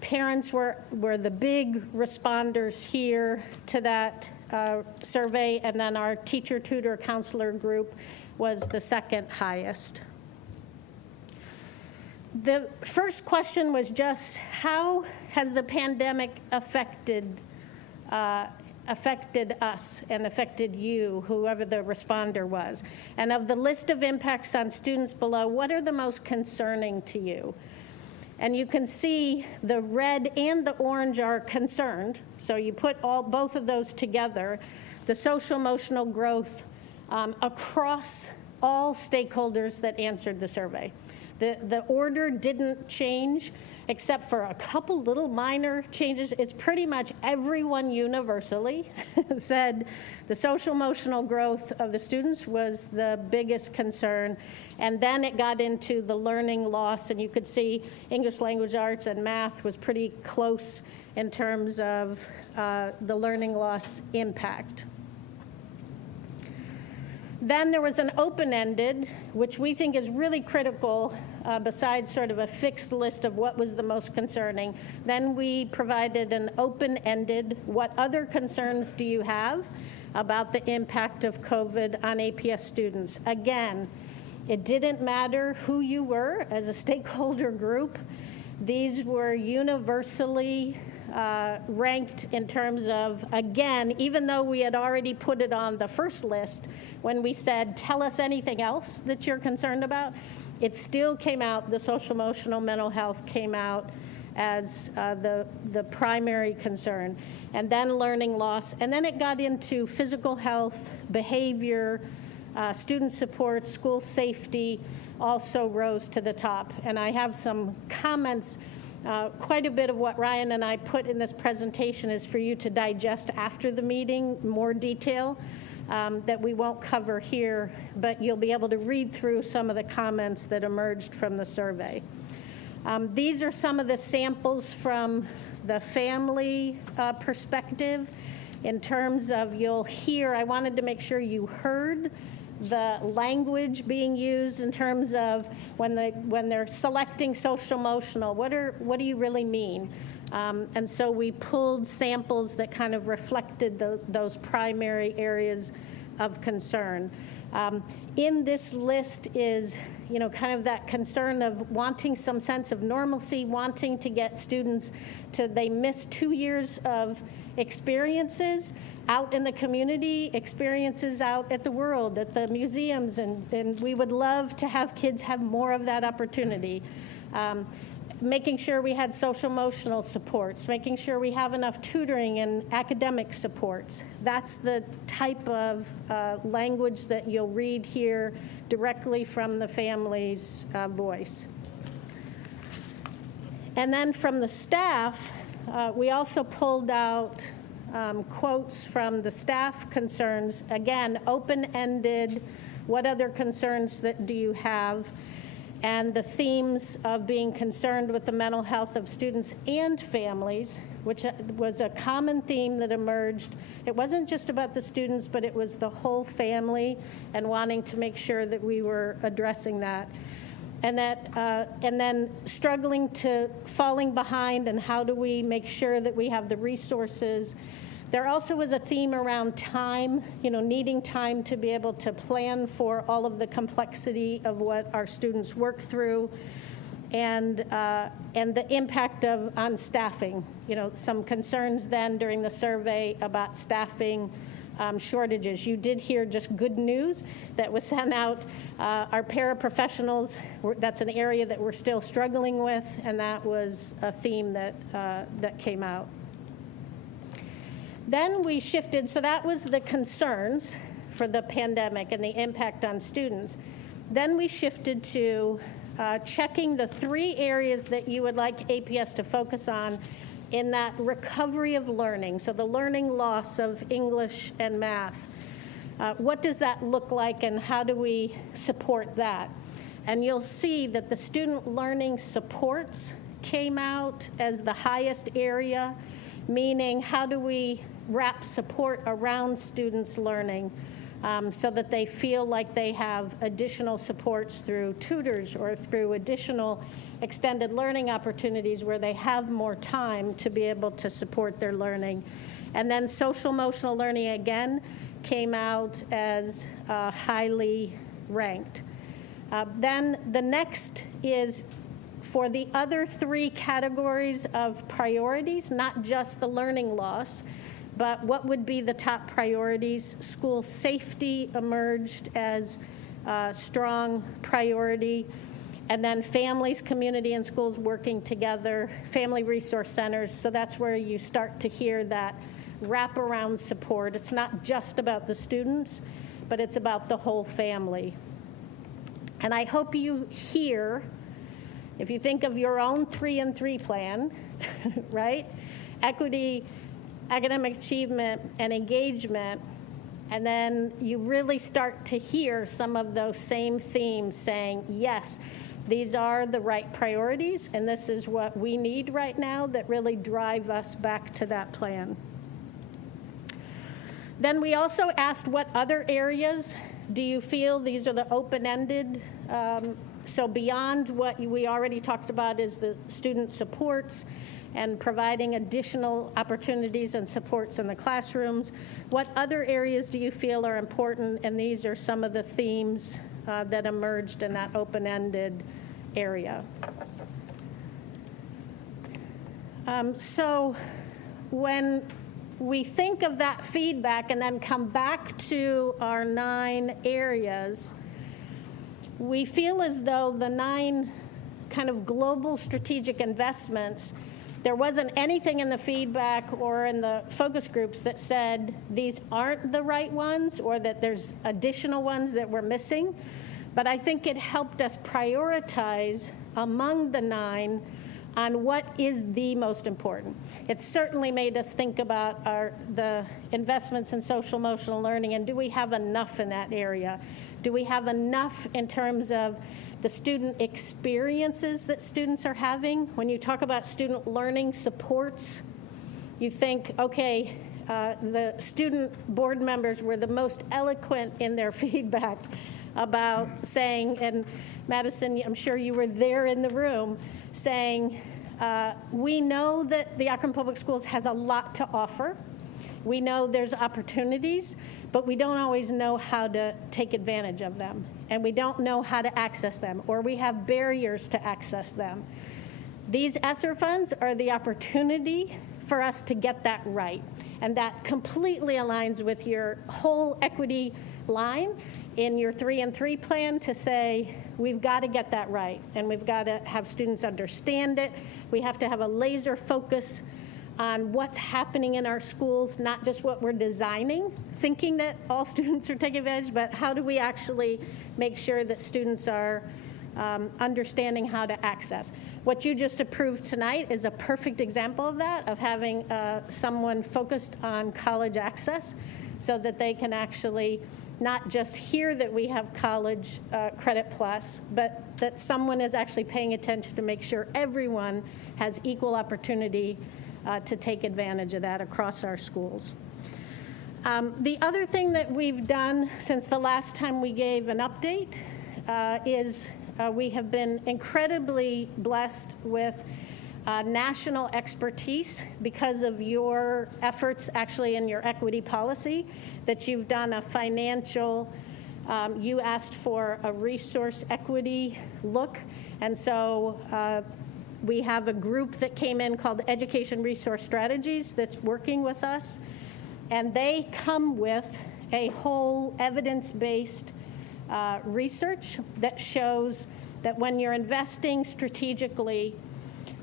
Parents were the big responders here to that survey, and then our teacher, tutor, counselor group was the second highest. The first question was just, how has the pandemic affected us and affected you, whoever the responder was? And of the list of impacts on students below, what are the most concerning to you? And you can see the red and the orange are concerned. So you put both of those together, the social emotional growth across all stakeholders that answered the survey. The order didn't change except for a couple little minor changes. It's pretty much everyone universally said the social emotional growth of the students was the biggest concern. And then it got into the learning loss, and you could see English language arts and math was pretty close in terms of the learning loss impact. Then there was an open-ended, which we think is really critical, besides sort of a fixed list of what was the most concerning. Then we provided an open-ended, what other concerns do you have about the impact of COVID on APS students? Again, it didn't matter who you were as a stakeholder group. These were universally ranked in terms of, again, even though we had already put it on the first list, when we said, tell us anything else that you're concerned about, it still came out, the social emotional mental health came out as the primary concern. And then learning loss, and then it got into physical health, behavior, student support, school safety also rose to the top. And I have some comments. Quite a bit of what Ryan and I put in this presentation is for you to digest after the meeting, more detail that we won't cover here, but you'll be able to read through some of the comments that emerged from the survey. These are some of the samples from the family perspective in terms of, you'll hear, I wanted to make sure you heard the language being used in terms of when they're selecting social emotional, what do you really mean? And so we pulled samples that kind of reflected those primary areas of concern. In this list is, kind of that concern of wanting some sense of normalcy, wanting to get students they missed 2 years of experiences out in the community, experiences out at the world, at the museums, and we would love to have kids have more of that opportunity. making sure we had social emotional supports, making sure we have enough tutoring and academic supports. That's the type of language that you'll read here directly from the family's voice. And then from the staff, we also pulled out quotes from the staff concerns. Again, open-ended, what other concerns that do you have? And the themes of being concerned with the mental health of students and families, which was a common theme that emerged. It wasn't just about the students, but it was the whole family, and wanting to make sure that we were addressing that. And then struggling to falling behind, and how do we make sure that we have the resources. There also was a theme around time, needing time to be able to plan for all of the complexity of what our students work through, and the impact on staffing. Some concerns then during the survey about staffing shortages. You did hear just good news that was sent out. Our paraprofessionals, that's an area that we're still struggling with, and that was a theme that came out. Then we shifted, so that was the concerns for the pandemic and the impact on students. Then we shifted to checking the 3 areas that you would like APS to focus on in that recovery of learning, so the learning loss of English and math. What does that look like, and how do we support that? And you'll see that the student learning supports came out as the highest area, meaning how do we wrap support around students' learning so that they feel like they have additional supports through tutors or through additional extended learning opportunities where they have more time to be able to support their learning. And then social emotional learning again came out as highly ranked. Then the next is for the other 3 categories of priorities, not just the learning loss, but what would be the top priorities. School safety emerged as a strong priority. And then families, community, and schools working together, family resource centers. So that's where you start to hear that wraparound support. It's not just about the students, but it's about the whole family. And I hope you hear, if you think of your own 3-in-3 plan, right? Equity, academic achievement, and engagement, and then you really start to hear some of those same themes saying, yes, these are the right priorities, and this is what we need right now that really drive us back to that plan. Then we also asked, what other areas do you feel? These are the open-ended. So beyond what we already talked about is the student supports and providing additional opportunities and supports in the classrooms. What other areas do you feel are important? And these are some of the themes that emerged in that open-ended area. So when we think of that feedback and then come back to our 9 areas, we feel as though the 9 kind of global strategic investments, there wasn't anything in the feedback or in the focus groups that said these aren't the right ones or that there's additional ones that we're missing. But I think it helped us prioritize among the 9 on what is the most important. It certainly made us think about the investments in social emotional learning, and do we have enough in that area? Do we have enough in terms of the student experiences that students are having? When you talk about student learning supports, you think, okay, the student board members were the most eloquent in their feedback about saying, and Madison, I'm sure you were there in the room, saying, we know that the Akron Public Schools has a lot to offer. We know there's opportunities, but we don't always know how to take advantage of them. And we don't know how to access them, or we have barriers to access them. These Esser funds are the opportunity for us to get that right. And that completely aligns with your whole equity line in your 3-in-3 plan to say, we've got to get that right, and we've got to have students understand it. We have to have a laser focus on what's happening in our schools, not just what we're designing, thinking that all students are taking advantage, but how do we actually make sure that students are understanding how to access. What you just approved tonight is a perfect example of that, of having someone focused on college access so that they can actually not just hear that we have college credit plus, but that someone is actually paying attention to make sure everyone has equal opportunity to take advantage of that across our schools. The other thing that we've done since the last time we gave an update is we have been incredibly blessed with national expertise because of your efforts actually in your equity policy, that you've done a financial, you asked for a resource equity look, and so we have a group that came in called Education Resource Strategies that's working with us, and they come with a whole evidence-based research that shows that when you're investing strategically,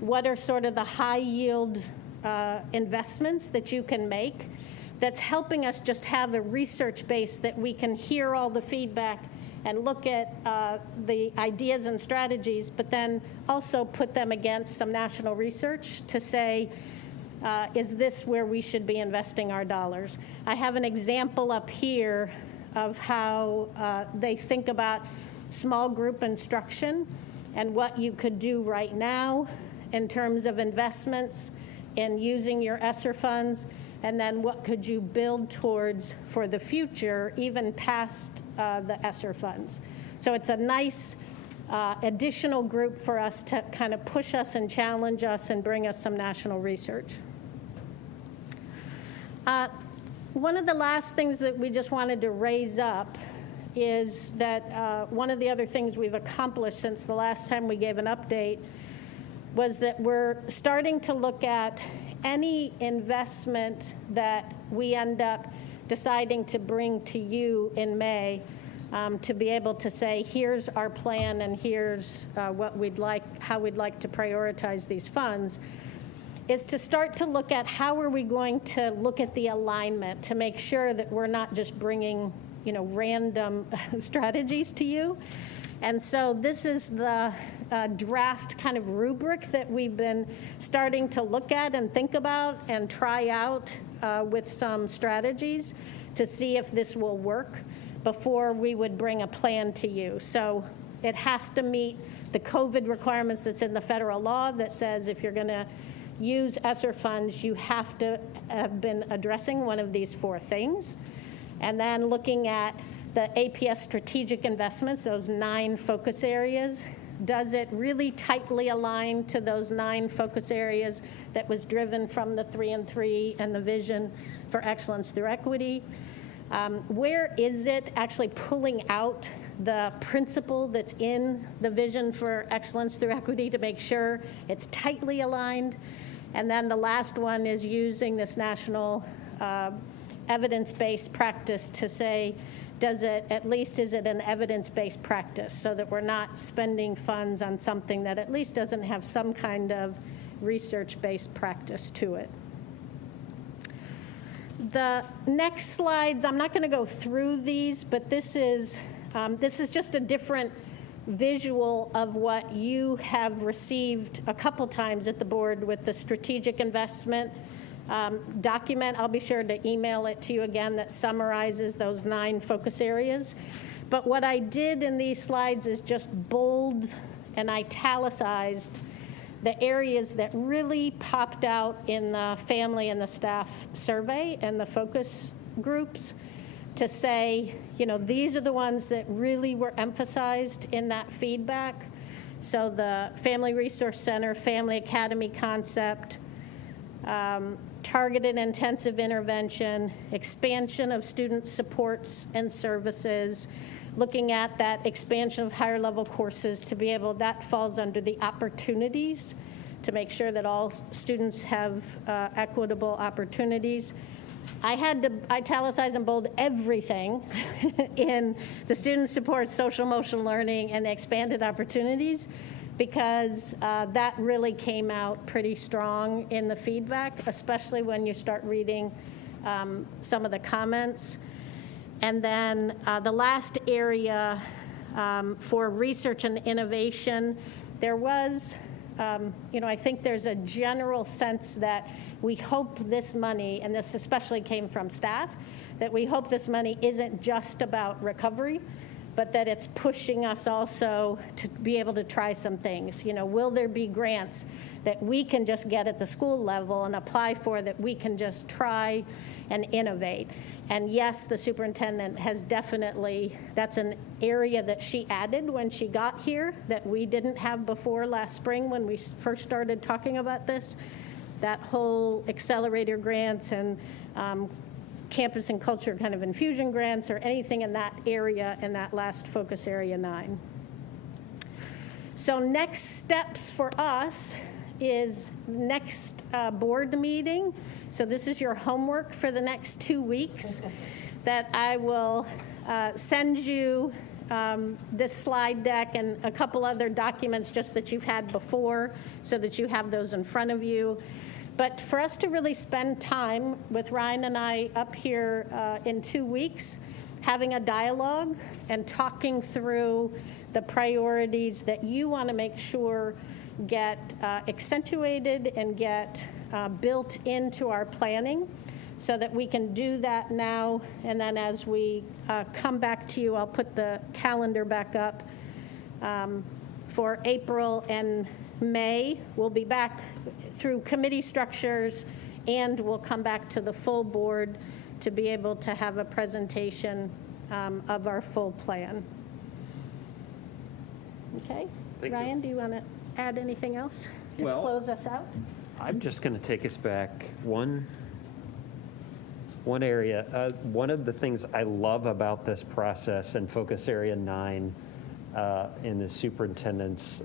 what are sort of the high yield investments that you can make that's helping us just have a research base that we can hear all the feedback and look at the ideas and strategies, but then also put them against some national research to say, is this where we should be investing our dollars? I have an example up here of how they think about small group instruction and what you could do right now in terms of investments in using your Esser funds, and then what could you build towards for the future, even past the Esser funds. So it's a nice additional group for us to kind of push us and challenge us and bring us some national research. One of the last things that we just wanted to raise up is that one of the other things we've accomplished since the last time we gave an update was that we're starting to look at any investment that we end up deciding to bring to you in May to be able to say, here's our plan and here's what we'd like, how we'd like to prioritize these funds, is to start to look at how are we going to look at the alignment to make sure that we're not just bringing, you know, random strategies to you. And so this is the draft kind of rubric that we've been starting to look at and think about and try out with some strategies to see if this will work before we would bring a plan to you. So it has to meet the COVID requirements that's in the federal law that says if you're going to use Esser funds, you have to have been addressing one of these 4 things. And then looking at the APS strategic investments, those 9 focus areas, does it really tightly align to those 9 focus areas that was driven from the 3-and-3 and the vision for excellence through equity? Where is it actually pulling out the principle that's in the vision for excellence through equity to make sure it's tightly aligned? And then the last one is using this national evidence-based practice to say, does it, at least is it an evidence-based practice so that we're not spending funds on something that at least doesn't have some kind of research-based practice to it. The next slides, I'm not going to go through these, but this is just a different visual of what you have received a couple times at the board with the strategic investment document. I'll be sure to email it to you again that summarizes those 9 focus areas. But what I did in these slides is just bold and italicized the areas that really popped out in the family and the staff survey and the focus groups to say, you know, these are the ones that really were emphasized in that feedback. So the Family Resource Center, Family Academy concept, targeted intensive intervention, expansion of student supports and services, looking at that expansion of higher level courses to be able, that falls under the opportunities to make sure that all students have equitable opportunities. I had to italicize and bold everything in the student support, social emotional learning, and expanded opportunities, because that really came out pretty strong in the feedback, especially when you start reading some of the comments. And then the last area for research and innovation, there was, I think there's a general sense that we hope this money, and this especially came from staff, that we hope this money isn't just about recovery, but that it's pushing us also to be able to try some things. Will there be grants that we can just get at the school level and apply for, that we can just try and innovate? And yes, the superintendent has definitely, that's an area that she added when she got here that we didn't have before last spring when we first started talking about this. That whole accelerator grants and campus and culture kind of infusion grants or anything in that area, in that last focus area 9. So next steps for us is next board meeting. So this is your homework for the next 2 weeks, that I will send you this slide deck and a couple other documents just that you've had before, so that you have those in front of you. But for us to really spend time with Ryan and I up here in 2 weeks, having a dialogue and talking through the priorities that you want to make sure get accentuated and get built into our planning, so that we can do that now. And then as we come back to you, I'll put the calendar back up for April and May. We'll be back through committee structures, and we'll come back to the full board to be able to have a presentation of our full plan. Okay? Thank Ryan, you. do you want to add anything else to Well, close us out? I'm just going to take us back one area. One of the things I love about this process and focus area 9 in the superintendent's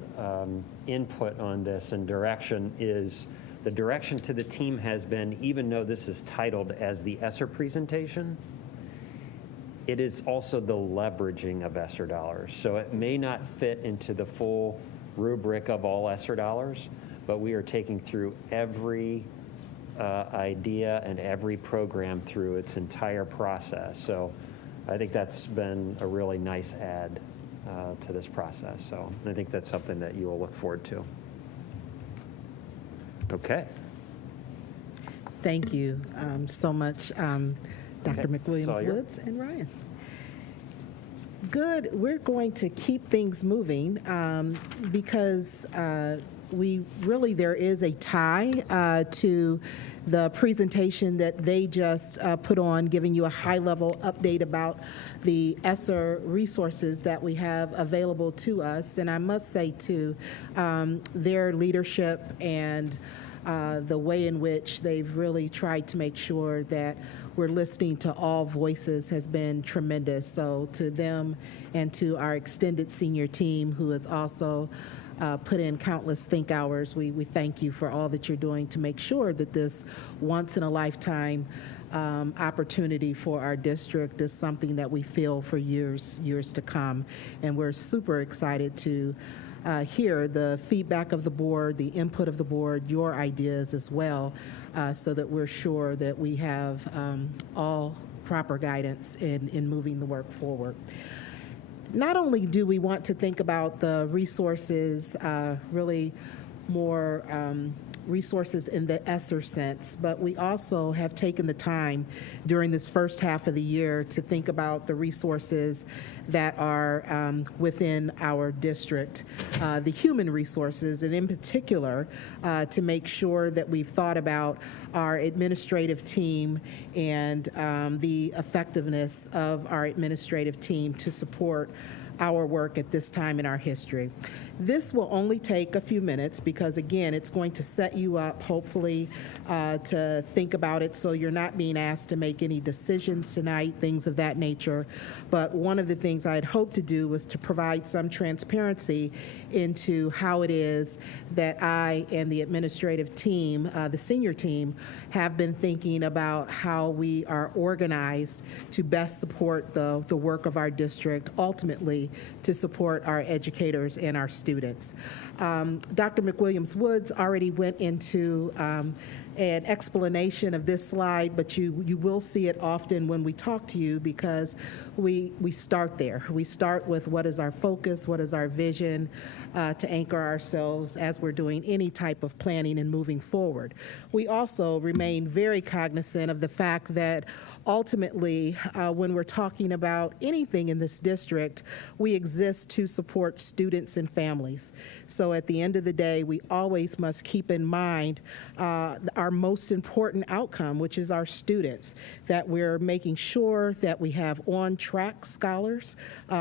input on this and direction is the direction to the team has been, even though this is titled as the Esser presentation, it is also the leveraging of Esser dollars. So it may not fit into the full rubric of all Esser dollars, but we are taking through every idea and every program through its entire process. So I think that's been a really nice add to this process. So I think that's something that you will look forward to. Okay. Thank you so much, Dr. Okay. McWilliams-Woods and Ryan. Good. We're going to keep things moving because there is a tie to the presentation that they just put on, giving you a high-level update about the Esser resources that we have available to us. And I must say, too, their leadership and the way in which they've really tried to make sure that we're listening to all voices has been tremendous. So to them and to our extended senior team, who has also put in countless think hours, we thank you for all that you're doing to make sure that this once-in-a-lifetime opportunity for our district is something that we feel for years to come. And we're super excited to hear the feedback of the board, the input of the board, your ideas as well, so that we're sure that we have all proper guidance in moving the work forward. Not only do we want to think about the resources, really more resources in the Esser sense, but we also have taken the time during this first half of the year to think about the resources that are within our district, the human resources, and in particular to make sure that we've thought about our administrative team and the effectiveness of our administrative team to support our work at this time in our history. This will only take a few minutes because, again, it's going to set you up, hopefully, to think about it so you're not being asked to make any decisions tonight, things of that nature. But one of the things I had hoped to do was to provide some transparency into how it is that I and the administrative team, the senior team, have been thinking about how we are organized to best support the work of our district, ultimately to support our educators and our students. Dr. McWilliams-Woods already went into an explanation of this slide, but you will see it often when we talk to you because we start there. We start with what is our focus, what is our vision, to anchor ourselves as we're doing any type of planning and moving forward. We also remain very cognizant of the fact that ultimately, when we're talking about anything in this district, we exist to support students and families. So at the end of the day, we always must keep in mind our most important outcome, which is our students, that we're making sure that we have on-track scholars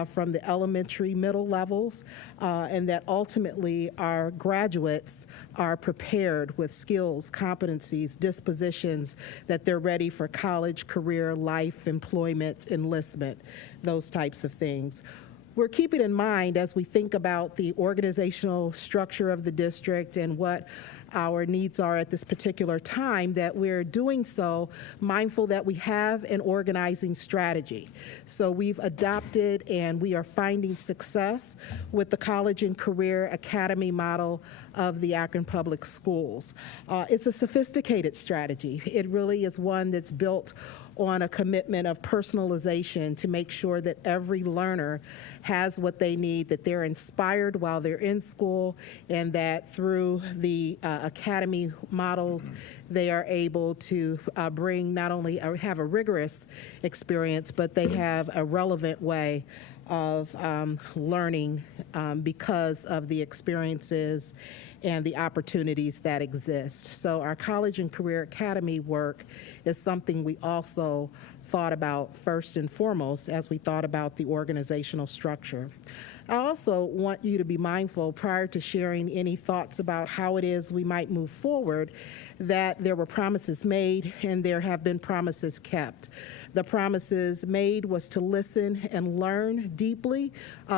from the elementary, middle levels, and that ultimately our graduates are prepared with skills, competencies, dispositions, that they're ready for college, career, life, employment, enlistment, those types of things. We're keeping in mind as we think about the organizational structure of the district and what our needs are at this particular time, that we're doing so mindful that we have an organizing strategy. So we've adopted and we are finding success with the College and Career Academy model of the Akron Public Schools. It's a sophisticated strategy. It really is one that's built on a commitment of personalization to make sure that every learner has what they need, that they're inspired while they're in school, and that through the academy models, they are able to bring not only have a rigorous experience, but they have a relevant way of learning because of the experiences and the opportunities that exist. So our College and Career Academy work is something we also thought about first and foremost as we thought about the organizational structure. I also want you to be mindful, prior to sharing any thoughts about how it is we might move forward, that there were promises made and there have been promises kept. The promises made was to listen and learn deeply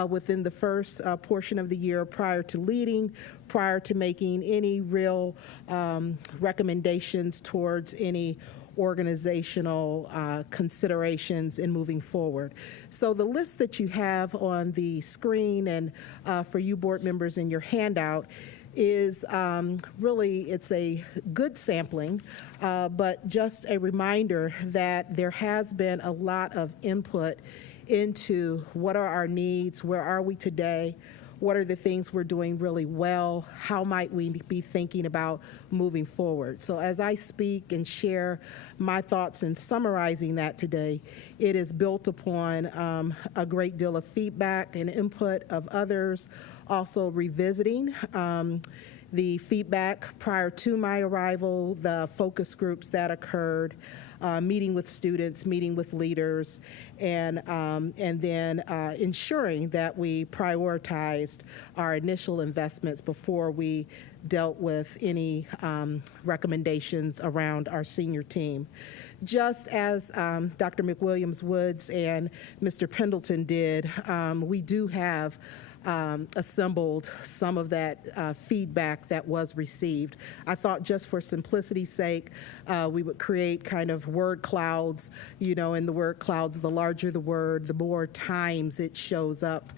within the first portion of the year prior to leading, prior to making any real recommendations towards any organizational considerations in moving forward. So the list that you have on the screen and for you board members in your handout is really, it's a good sampling, but just a reminder that there has been a lot of input into what are our needs, where are we today, what are the things we're doing really well, how might we be thinking about moving forward. So as I speak and share my thoughts in summarizing that today, it is built upon a great deal of feedback and input of others, also revisiting the feedback prior to my arrival, the focus groups that occurred, meeting with students, meeting with leaders, and then ensuring that we prioritized our initial investments before we dealt with any recommendations around our senior team. Just as Dr. McWilliams-Woods and Mr. Pendleton did, we do have assembled some of that feedback that was received. I thought just for simplicity's sake, we would create kind of word clouds. You know, in the word clouds, the larger the word, the more times it shows up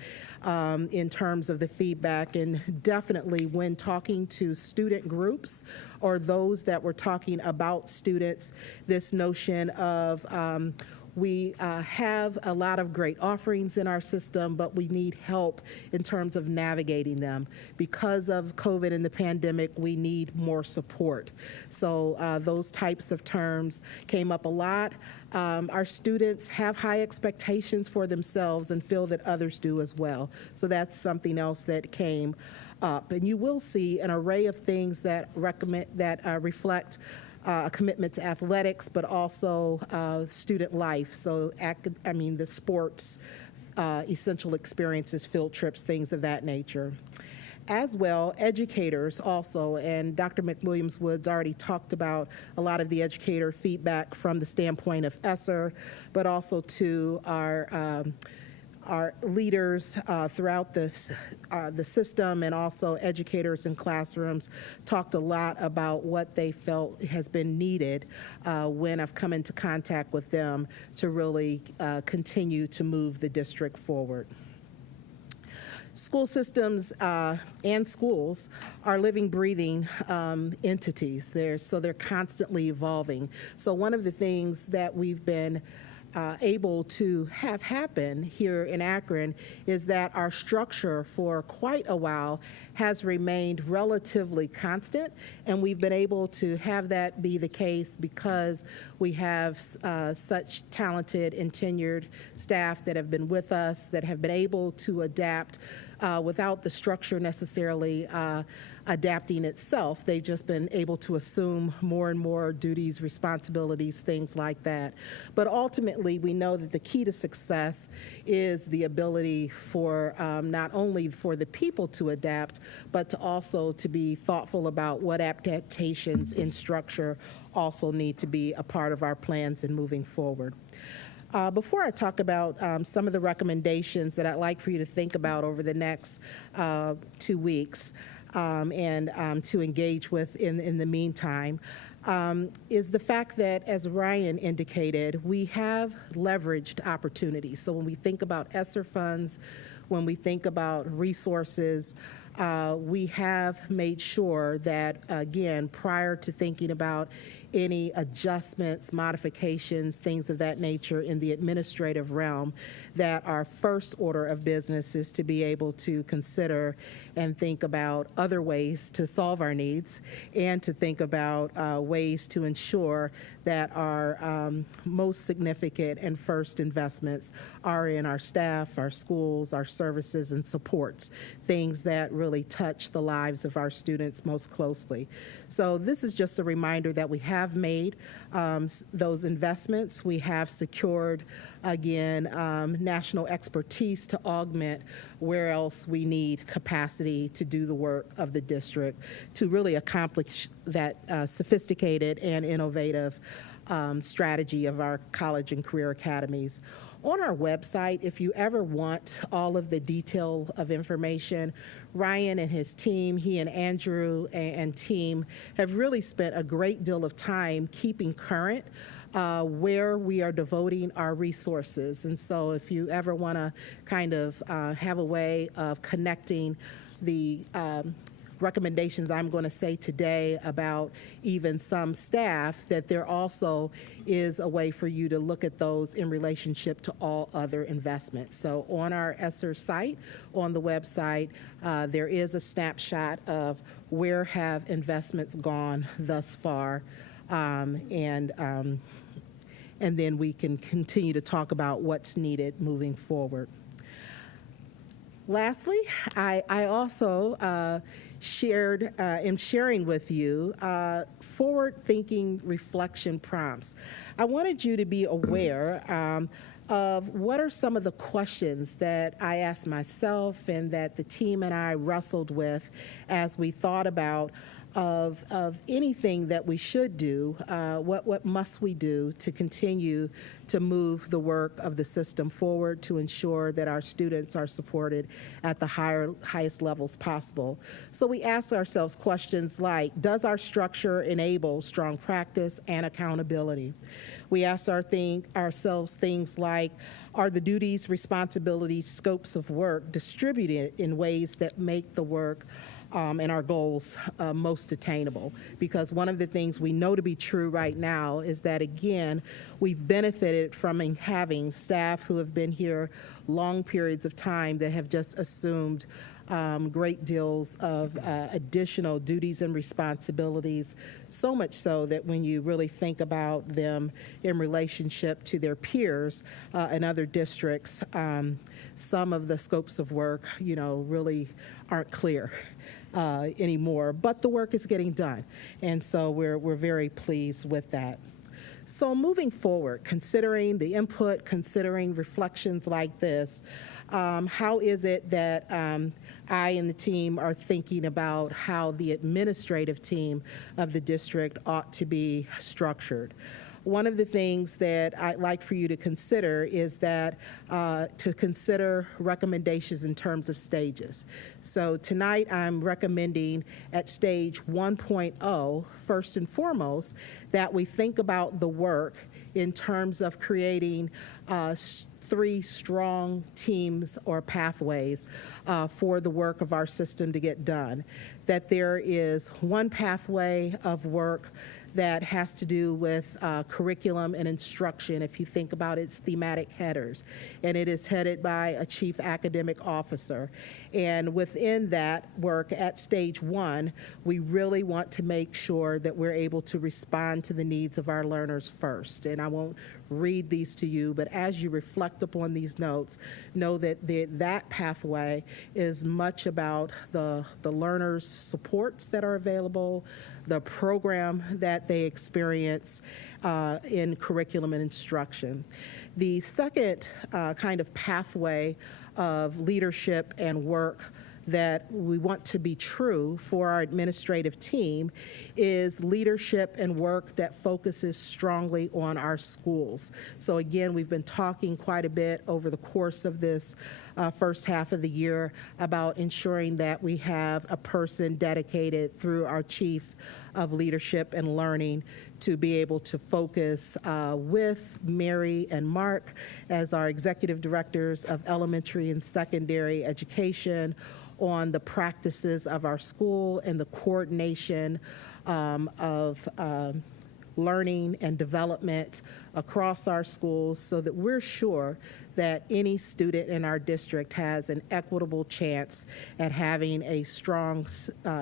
in terms of the feedback. And definitely when talking to student groups or those that were talking about students, this notion of we have a lot of great offerings in our system, but we need help in terms of navigating them. Because of COVID and the pandemic, we need more support. So those types of terms came up a lot. Our students have high expectations for themselves and feel that others do as well. So that's something else that came up. And you will see an array of things that reflect a commitment to athletics, but also student life. So, the sports, essential experiences, field trips, things of that nature. As well, educators also, and Dr. McWilliams-Woods already talked about a lot of the educator feedback from the standpoint of Esser, but also to our leaders throughout this, the system, and also educators in classrooms talked a lot about what they felt has been needed when I've come into contact with them to really continue to move the district forward. School systems and schools are living, breathing entities. So they're constantly evolving. So one of the things that we've been able to have happen here in Akron is that our structure for quite a while has remained relatively constant, and we've been able to have that be the case because we have such talented and tenured staff that have been with us, that have been able to adapt without the structure necessarily adapting itself. They've just been able to assume more and more duties, responsibilities, things like that. But ultimately, we know that the key to success is the ability for not only for the people to adapt, but to also to be thoughtful about what adaptations in structure also need to be a part of our plans in moving forward. Before I talk about some of the recommendations that I'd like for you to think about over the next 2 weeks and to engage with in the meantime, is the fact that, as Ryan indicated, we have leveraged opportunities. So when we think about Esser funds, when we think about resources, we have made sure that, again, prior to thinking about any adjustments, modifications, things of that nature in the administrative realm, that our first order of business is to be able to consider and think about other ways to solve our needs and to think about ways to ensure that our most significant and first investments are in our staff, our schools, our services and supports, things that really touch the lives of our students most closely. So this is just a reminder that we have made those investments. We have secured, again, national expertise to augment where else we need capacity to do the work of the district to really accomplish that sophisticated and innovative strategy of our college and career academies. On our website, if you ever want all of the detail of information, Ryan and his team, he and Andrew and team have really spent a great deal of time keeping current where we are devoting our resources. And so if you ever want to kind of have a way of connecting the recommendations I'm going to say today about even some staff, that there also is a way for you to look at those in relationship to all other investments. So on our Esser site, on the website, there is a snapshot of where have investments gone thus far, and then we can continue to talk about what's needed moving forward. Lastly, I also am sharing with you forward-thinking reflection prompts. I wanted you to be aware of what are some of the questions that I asked myself and that the team and I wrestled with as we thought about of anything that we should do, what must we do to continue to move the work of the system forward to ensure that our students are supported at the highest levels possible. So we ask ourselves questions like, does our structure enable strong practice and accountability? We ask ourselves things like, are the duties, responsibilities, scopes of work distributed in ways that make the work and our goals most attainable? Because one of the things we know to be true right now is that, again, we've benefited from having staff who have been here long periods of time that have just assumed great deals of additional duties and responsibilities, so much so that when you really think about them in relationship to their peers in other districts, some of the scopes of work, really aren't clear anymore, but the work is getting done. And so we're very pleased with that. So moving forward, considering the input, considering reflections like this, how is it that I and the team are thinking about how the administrative team of the district ought to be structured? One of the things that I'd like for you to consider is that to consider recommendations in terms of stages. So tonight I'm recommending at stage 1.0, first and foremost, that we think about the work in terms of creating 3 strong teams or pathways for the work of our system to get done. That there is one pathway of work that has to do with curriculum and instruction, if you think about its thematic headers. And it is headed by a chief academic officer. And within that work at stage 1, we really want to make sure that we're able to respond to the needs of our learners first. And I won't read these to you, but as you reflect upon these notes, know that that pathway is much about the learners' supports that are available, the program that they experience in curriculum and instruction. The second kind of pathway of leadership and work that we want to be true for our administrative team is leadership and work that focuses strongly on our schools. So again, we've been talking quite a bit over the course of this first half of the year about ensuring that we have a person dedicated through our chief of leadership and learning to be able to focus with Mary and Mark as our executive directors of elementary and secondary education on the practices of our school and the coordination of learning and development across our schools so that we're sure that any student in our district has an equitable chance at having a strong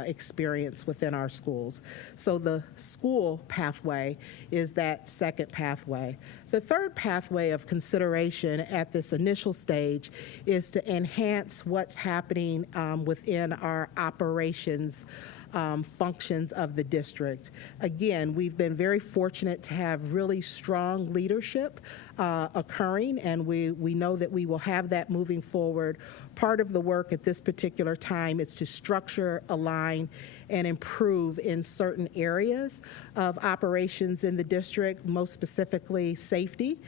experience within our schools. So the school pathway is that second pathway. The third pathway of consideration at this initial stage is to enhance what's happening within our operations functions of the district. Again, we've been very fortunate to have really strong leadership occurring, and we know that we will have that moving forward. Part of the work at this particular time is to structure, align, and improve in certain areas of operations in the district, most specifically safety,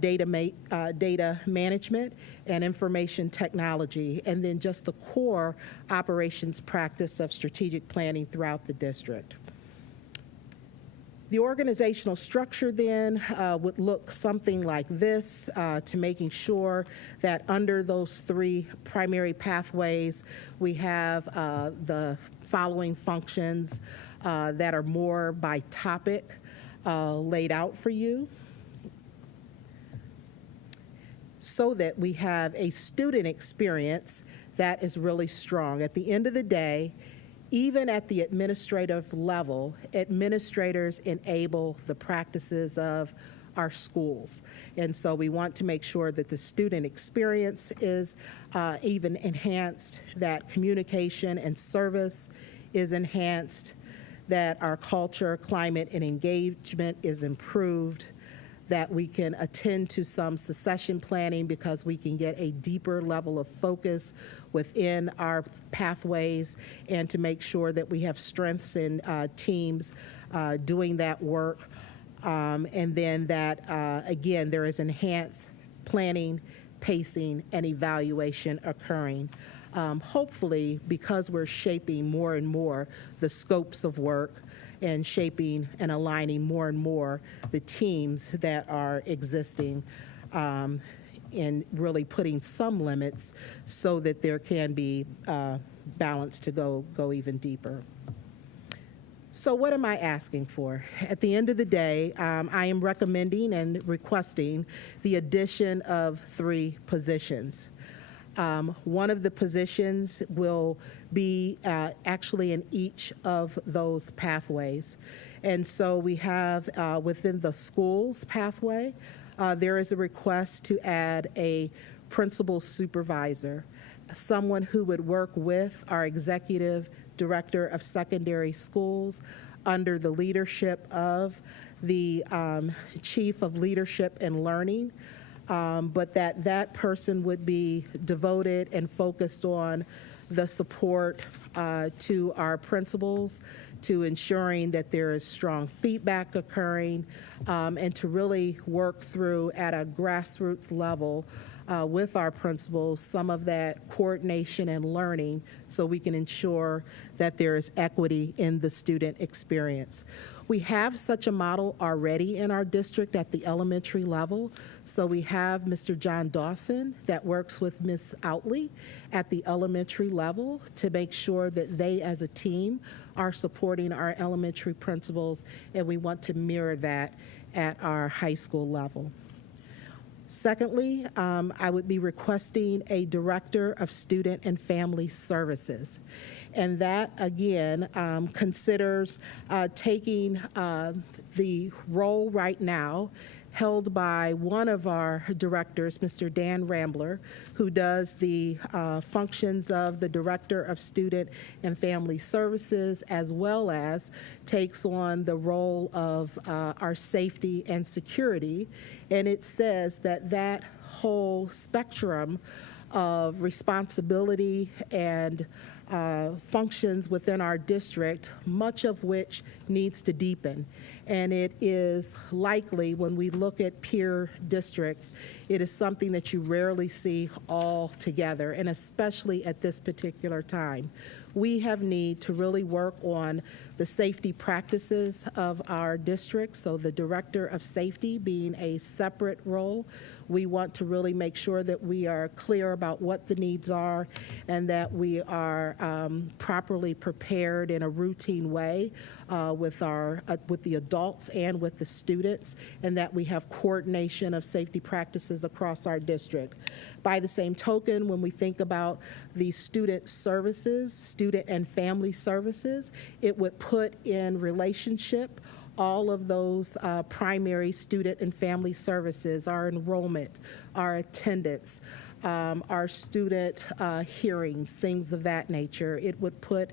data management, and information technology, and then just the core operations practice of strategic planning throughout the district. The organizational structure then would look something like this to making sure that under those 3 primary pathways, we have the following functions that are more by topic laid out for you, so that we have a student experience that is really strong. At the end of the day, even at the administrative level, administrators enable the practices of our schools. And so we want to make sure that the student experience is even enhanced, that communication and service is enhanced, that our culture, climate, and engagement is improved, that we can attend to some succession planning because we can get a deeper level of focus within our pathways, and to make sure that we have strengths in teams doing that work. And then that, again, there is enhanced planning, pacing, and evaluation occurring. Hopefully, because we're shaping more and more the scopes of work and shaping and aligning more and more the teams that are existing, and really putting some limits so that there can be balance to go even deeper. So what am I asking for? At the end of the day, I am recommending and requesting the addition of 3 positions. One of the positions will be actually in each of those pathways. And so we have within the schools pathway, there is a request to add a principal supervisor, someone who would work with our executive director of secondary schools under the leadership of the chief of leadership and learning, but that person would be devoted and focused on the support to our principals, to ensuring that there is strong feedback occurring, and to really work through at a grassroots level with our principals some of that coordination and learning so we can ensure that there is equity in the student experience. We have such a model already in our district at the elementary level. So we have Mr. John Dawson that works with Ms. Outley at the elementary level to make sure that they as a team are supporting our elementary principals, and we want to mirror that at our high school level. Secondly, I would be requesting a director of student and family services. And that, again, considers taking the role right now held by one of our directors, Mr. Dan Rambler, who does the functions of the Director of Student and Family Services, as well as takes on the role of our safety and security. And it says that that whole spectrum of responsibility and functions within our district, much of which needs to deepen. And it is likely, when we look at peer districts, it is something that you rarely see all together, and especially at this particular time. We have need to really work on the safety practices of our district, so the Director of Safety being a separate role. We want to really make sure that we are clear about what the needs are and that we are properly prepared in a routine way with the adults and with the students, and that we have coordination of safety practices across our district. By the same token, when we think about the student services, student and family services, it would put in relationship all of those primary student and family services, our enrollment, our attendance, our student hearings, things of that nature. It would put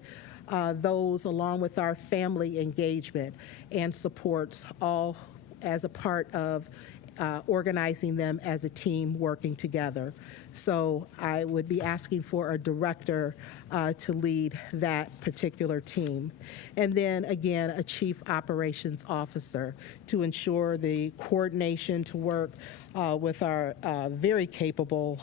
those along with our family engagement and supports all as a part of organizing them as a team working together. So I would be asking for a director to lead that particular team. And then again, a chief operations officer to ensure the coordination to work with our very capable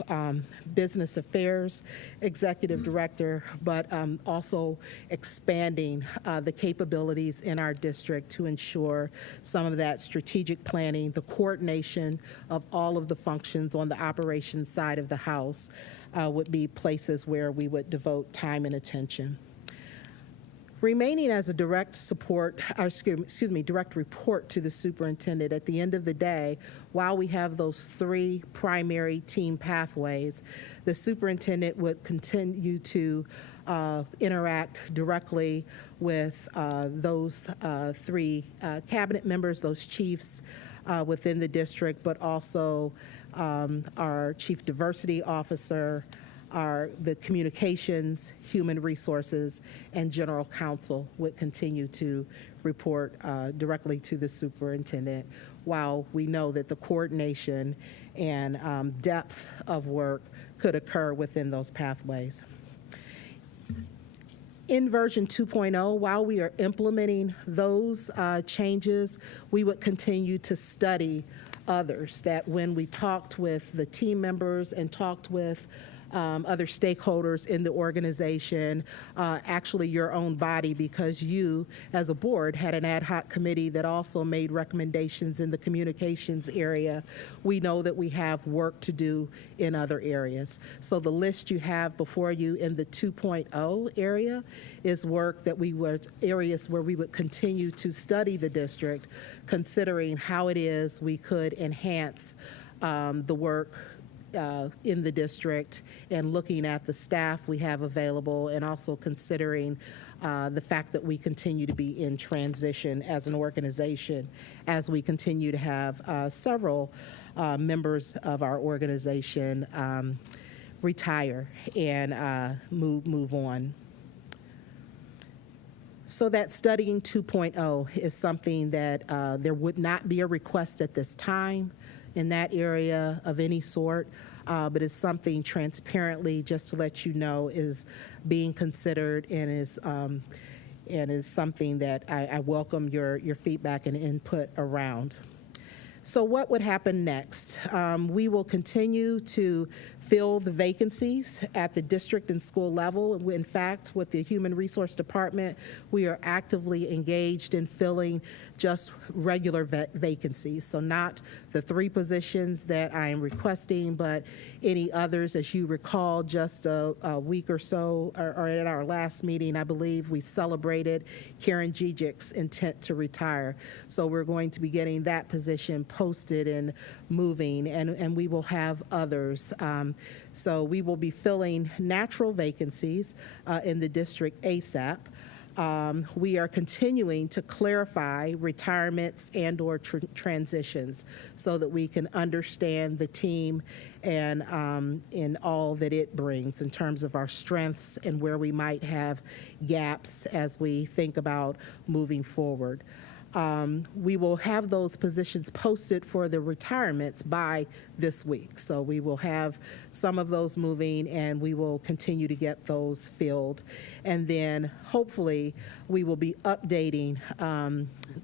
business affairs executive director, but also expanding the capabilities in our district to ensure some of that strategic planning, the coordination of all of the functions on the operations side of the house would be places where we would devote time and attention. Remaining as a direct report to the superintendent, at the end of the day, while we have those three primary team pathways, the superintendent would continue to interact directly with those three cabinet members, those chiefs within the district, but also our chief diversity officer, the communications, human resources, and general counsel would continue to report directly to the superintendent, while we know that the coordination and depth of work could occur within those pathways. In version 2.0, while we are implementing those changes, we would continue to study others, that when we talked with the team members and talked with other stakeholders in the organization, actually your own body, because you as a board had an ad hoc committee that also made recommendations in the communications area. We know that we have work to do in other areas. So the list you have before you in the 2.0 area is work that areas where we would continue to study the district, considering how it is we could enhance the work in the district, and looking at the staff we have available, and also considering the fact that we continue to be in transition as an organization, as we continue to have several members of our organization retire and move on. So that studying 2.0 is something that there would not be a request at this time in that area of any sort, but it's something transparently, just to let you know, is being considered and is something that I welcome your feedback and input around. So what would happen next? We will continue to fill the vacancies at the district and school level. In fact, with the Human Resource Department, we are actively engaged in filling just regular vacancies. So not the 3 positions that I am requesting, but any others. As you recall, just a week or so, or at our last meeting, I believe, we celebrated Karen Gijic's intent to retire. So we're going to be getting that position posted and moving, and we will have others. So we will be filling natural vacancies in the district ASAP. We are continuing to clarify retirements and/or transitions so that we can understand the team and in all that it brings in terms of our strengths and where we might have gaps as we think about moving forward. We will have those positions posted for the retirements by this week. So we will have some of those moving, and we will continue to get those filled. And then hopefully we will be updating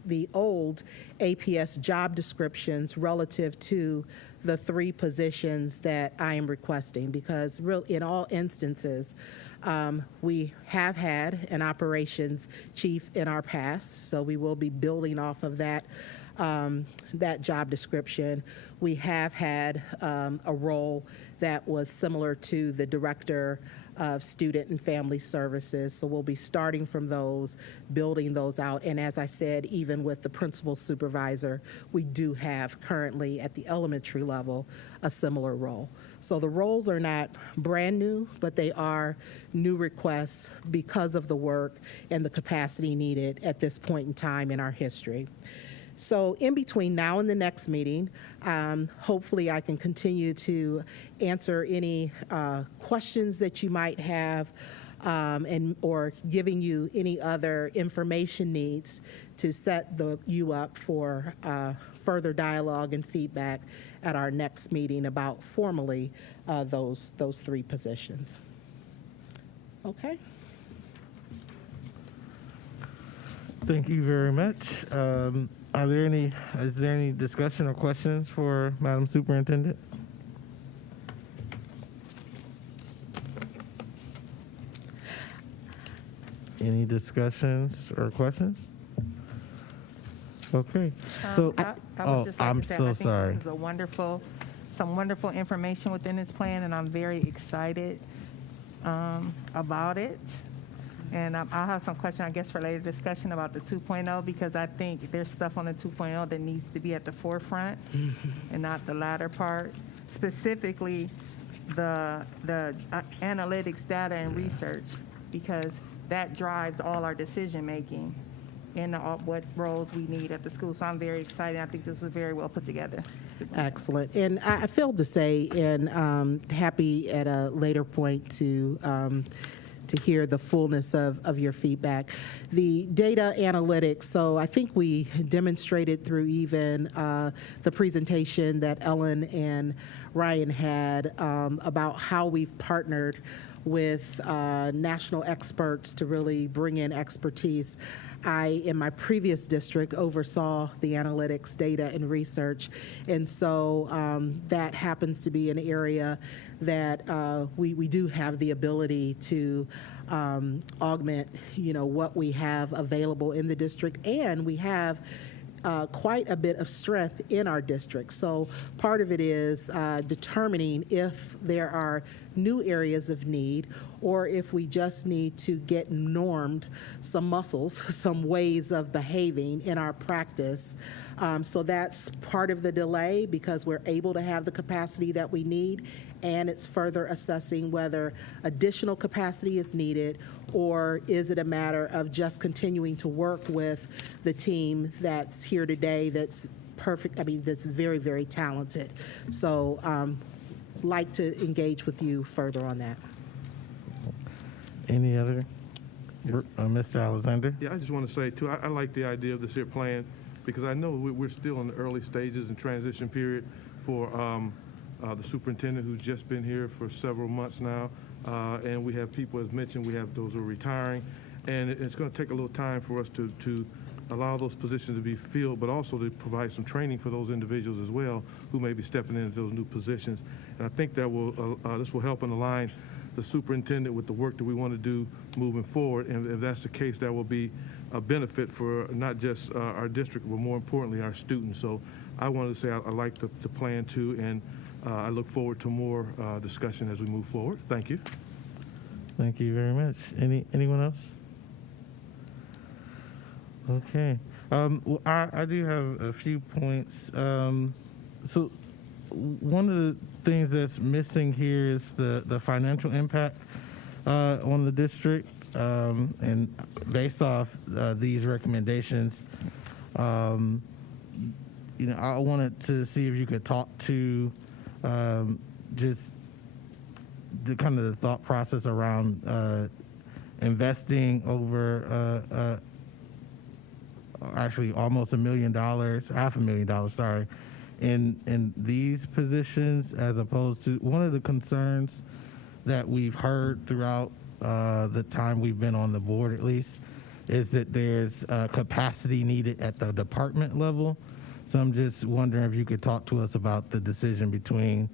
the old APS job descriptions relative to the 3 positions that I am requesting, because in all instances, we have had an operations chief in our past, so we will be building off of that job description. We have had a role that was similar to the director of student and family services, so we'll be starting from those, building those out. And as I said, even with the principal supervisor, we do have currently at the elementary level a similar role. So the roles are not brand new, but they are new requests because of the work and the capacity needed at this point in time in our history. So in between now and the next meeting, hopefully I can continue to answer any questions that you might have or giving you any other information needs to set you up for further dialogue and feedback at our next meeting about formally those 3 positions. Okay. Thank you very much. Is there any discussion or questions for Madam Superintendent? Any discussions or questions? Okay. So, I would just like I'm to say, so I think sorry. This is some wonderful information within this plan, and I'm very excited about it. And I'll have some question, I guess, for later discussion about the 2.0, because I think there's stuff on the 2.0 that needs to be at the forefront and not the latter part. Specifically, the analytics, data, and research, because that drives all our decision making in what roles we need at the school. So I'm very excited. I think this was very well put together. Excellent. And I failed to say, and happy at a later point to hear the fullness of your feedback. The data analytics, so I think we demonstrated through even the presentation that Ellen and Ryan had about how we've partnered with national experts to really bring in expertise. I, in my previous district, oversaw the analytics, data, and research, and so that happens to be an area that we do have the ability to augment, what we have available in the district, and we have quite a bit of strength in our district. So part of it is determining if there are new areas of need or if we just need to get normed some muscles, some ways of behaving in our practice. So that's part of the delay, because we're able to have the capacity that we need, and it's further assessing whether additional capacity is needed, or is it a matter of just continuing to work with the team that's here today that's perfect, that's very, very talented. So like to engage with you further on that. Any other Mr. Alexander? Yeah, I just want to say, too, I like the idea of this here plan because I know we're still in the early stages and transition period for the superintendent who's just been here for several months now. And we have people, as mentioned, we have those who are retiring. And it's going to take a little time for us to allow those positions to be filled, but also to provide some training for those individuals as well who may be stepping into those new positions. And I think that will this will help and align the superintendent with the work that we want to do moving forward. And if that's the case, that will be a benefit for not just our district, but more importantly, our students. So I wanted to say I like the plan too, and I look forward to more discussion as we move forward. Thank you. Thank you very much. Anyone else? Okay. Well, I do have a few points. So one of the things that's missing here is the financial impact on the district. And based off these recommendations, I wanted to see if you could talk to just the kind of the thought process around investing over actually almost $1 million, $500,000, sorry, in these positions, as opposed to one of the concerns that we've heard throughout the time we've been on the board, at least, is that there's capacity needed at the department level. So I'm just wondering if you could talk to us about the decision between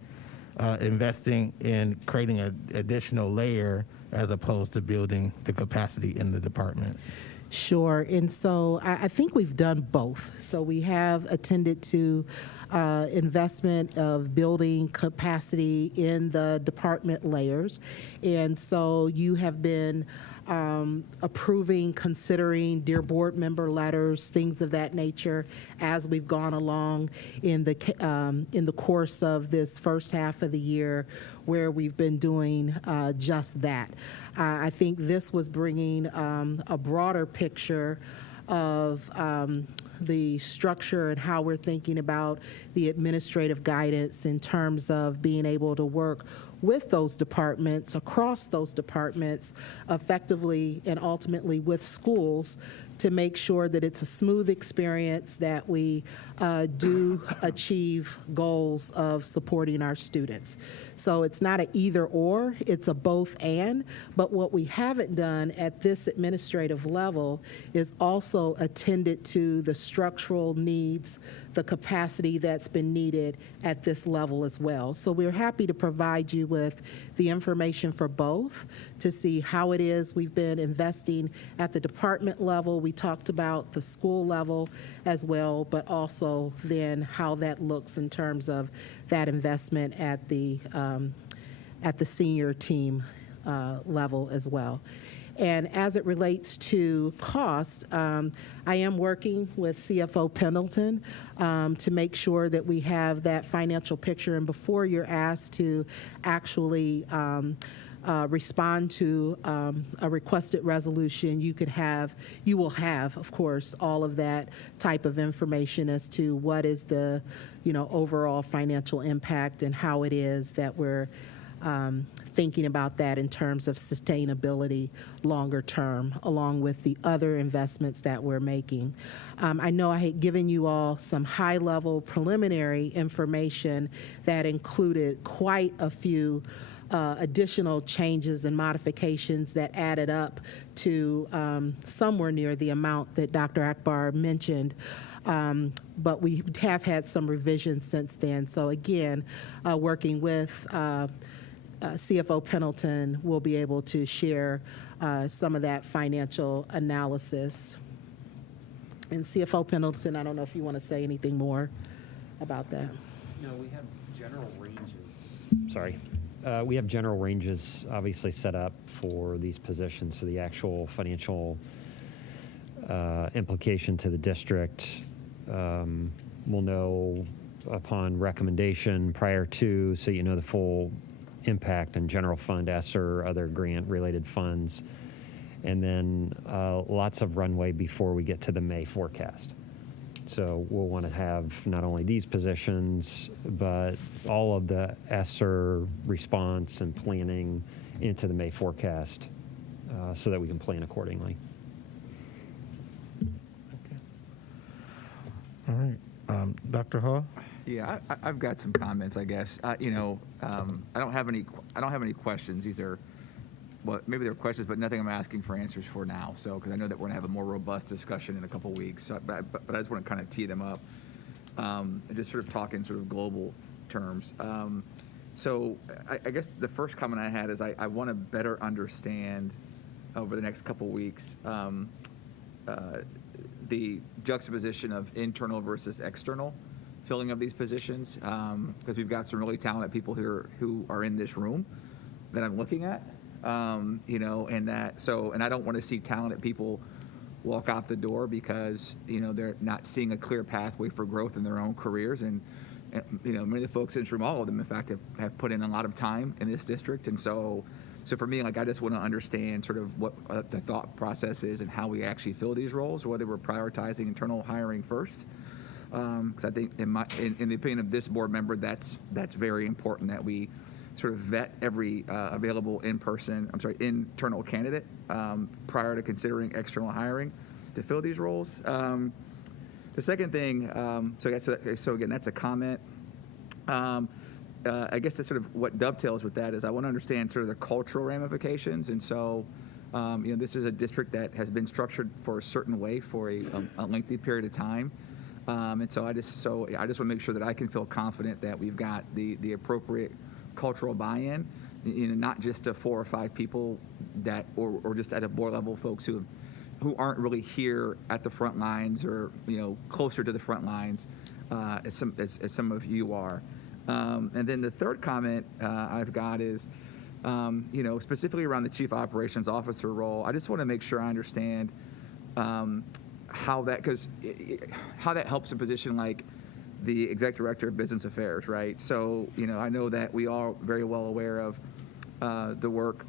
investing in creating an additional layer as opposed to building the capacity in the departments. Sure. And so I think we've done both. So we have attended to investment of building capacity in the department layers. And so you have been approving, considering dear board member letters, things of that nature, as we've gone along in the course of this first half of the year, where we've been doing just that. I think this was bringing a broader picture of the structure and how we're thinking about the administrative guidance in terms of being able to work with those departments, across those departments, effectively and ultimately with schools, to make sure that it's a smooth experience, that we do achieve goals of supporting our students. So it's not an either or, it's a both and, but what we haven't done at this administrative level is also attended to the structural needs, the capacity that's been needed at this level as well. So we're happy to provide you with the information for both to see how it is we've been investing at the department level. We talked about the school level as well, but also then how that looks in terms of that investment at the senior team level as well. And as it relates to cost, I am working with CFO Pendleton to make sure that we have that financial picture. And before you're asked to actually respond to a requested resolution, you will have, of course, all of that type of information as to what is the, overall financial impact and how it is that we're thinking about that in terms of sustainability longer term, along with the other investments that we're making. I know I had given you all some high-level preliminary information that included quite a few additional changes and modifications that added up to somewhere near the amount that Dr. Akbar mentioned. But we have had some revisions since then. So again, working with CFO Pendleton, will be able to share some of that financial analysis. And CFO Pendleton, I don't know if you want to say anything more about that. No, we have general ranges. Sorry. We have general ranges obviously set up for these positions, so the actual financial implication to the district we'll know upon recommendation prior to, so you know the full impact and general fund, Esser, other grant-related funds, and then lots of runway before we get to the May forecast. So we'll want to have not only these positions, but all of the Esser response and planning into the May forecast so that we can plan accordingly. All right. Dr. Hall? Yeah, I've got some comments, I guess. I don't have any questions. These are, well, maybe they're questions, but nothing I'm asking for answers for now. So, because I know that we're gonna have a more robust discussion in a couple weeks. So, but I just want to kind of tee them up, and just sort of talk in sort of global terms. So, I guess the first comment I had is I want to better understand over the next couple weeks the juxtaposition of internal versus external filling of these positions, because we've got some really talented people here who are in this room that I'm looking at, and I don't want to see talented people walk out the door because, they're not seeing a clear pathway for growth in their own careers. And many of the folks in this room, all of them, in fact, have put in a lot of time in this district. And so for me, I just want to understand sort of what the thought process is and how we actually fill these roles, whether we're prioritizing internal hiring first. Because I think, in the opinion of this board member, that's very important that we sort of vet every available internal candidate prior to considering external hiring to fill these roles. The second thing, so again, that's a comment. I guess that's sort of what dovetails with that is I want to understand sort of the cultural ramifications. And so, this is a district that has been structured for a certain way for a lengthy period of time. And so I just want to make sure that I can feel confident that we've got the appropriate cultural buy-in, not just to 4 or 5 people that, or just at a board level folks who aren't really here at the front lines or, closer to the front lines as some of you are. And then the third comment I've got is, specifically around the Chief Operations Officer role, I just want to make sure I understand how that helps a position like the Executive Director of Business Affairs, right? So, I know that we are very well aware of the work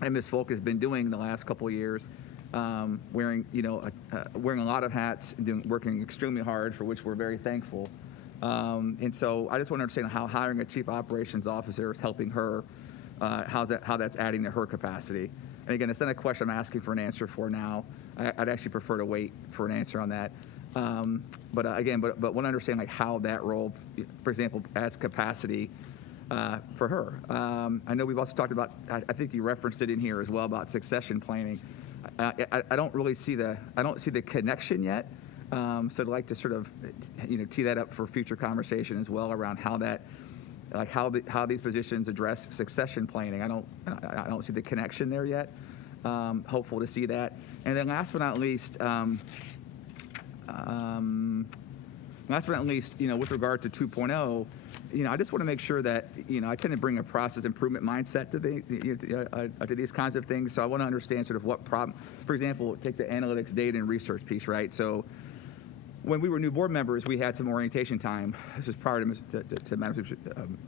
that Ms. Folk has been doing the last couple of years, wearing a lot of hats, working extremely hard, for which we're very thankful. And so I just want to understand how hiring a Chief Operations Officer is helping her, how that's adding to her capacity. And again, it's not a question I'm asking for an answer for now. I'd actually prefer to wait for an answer on that. But want to understand how that role, for example, adds capacity for her. I know we've also talked about, I think you referenced it in here as well, about succession planning. I don't really see the connection yet. So I'd like to sort of, tee that up for future conversation as well around how that, how these positions address succession planning. I don't see the connection there yet. Hopeful to see that. And then last but not least, with regard to 2.0, I just want to make sure that, I tend to bring a process improvement mindset to these kinds of things. So I want to understand sort of what problem, for example, take the analytics, data, and research piece, right? So when we were new board members, we had some orientation time. This is prior to Madam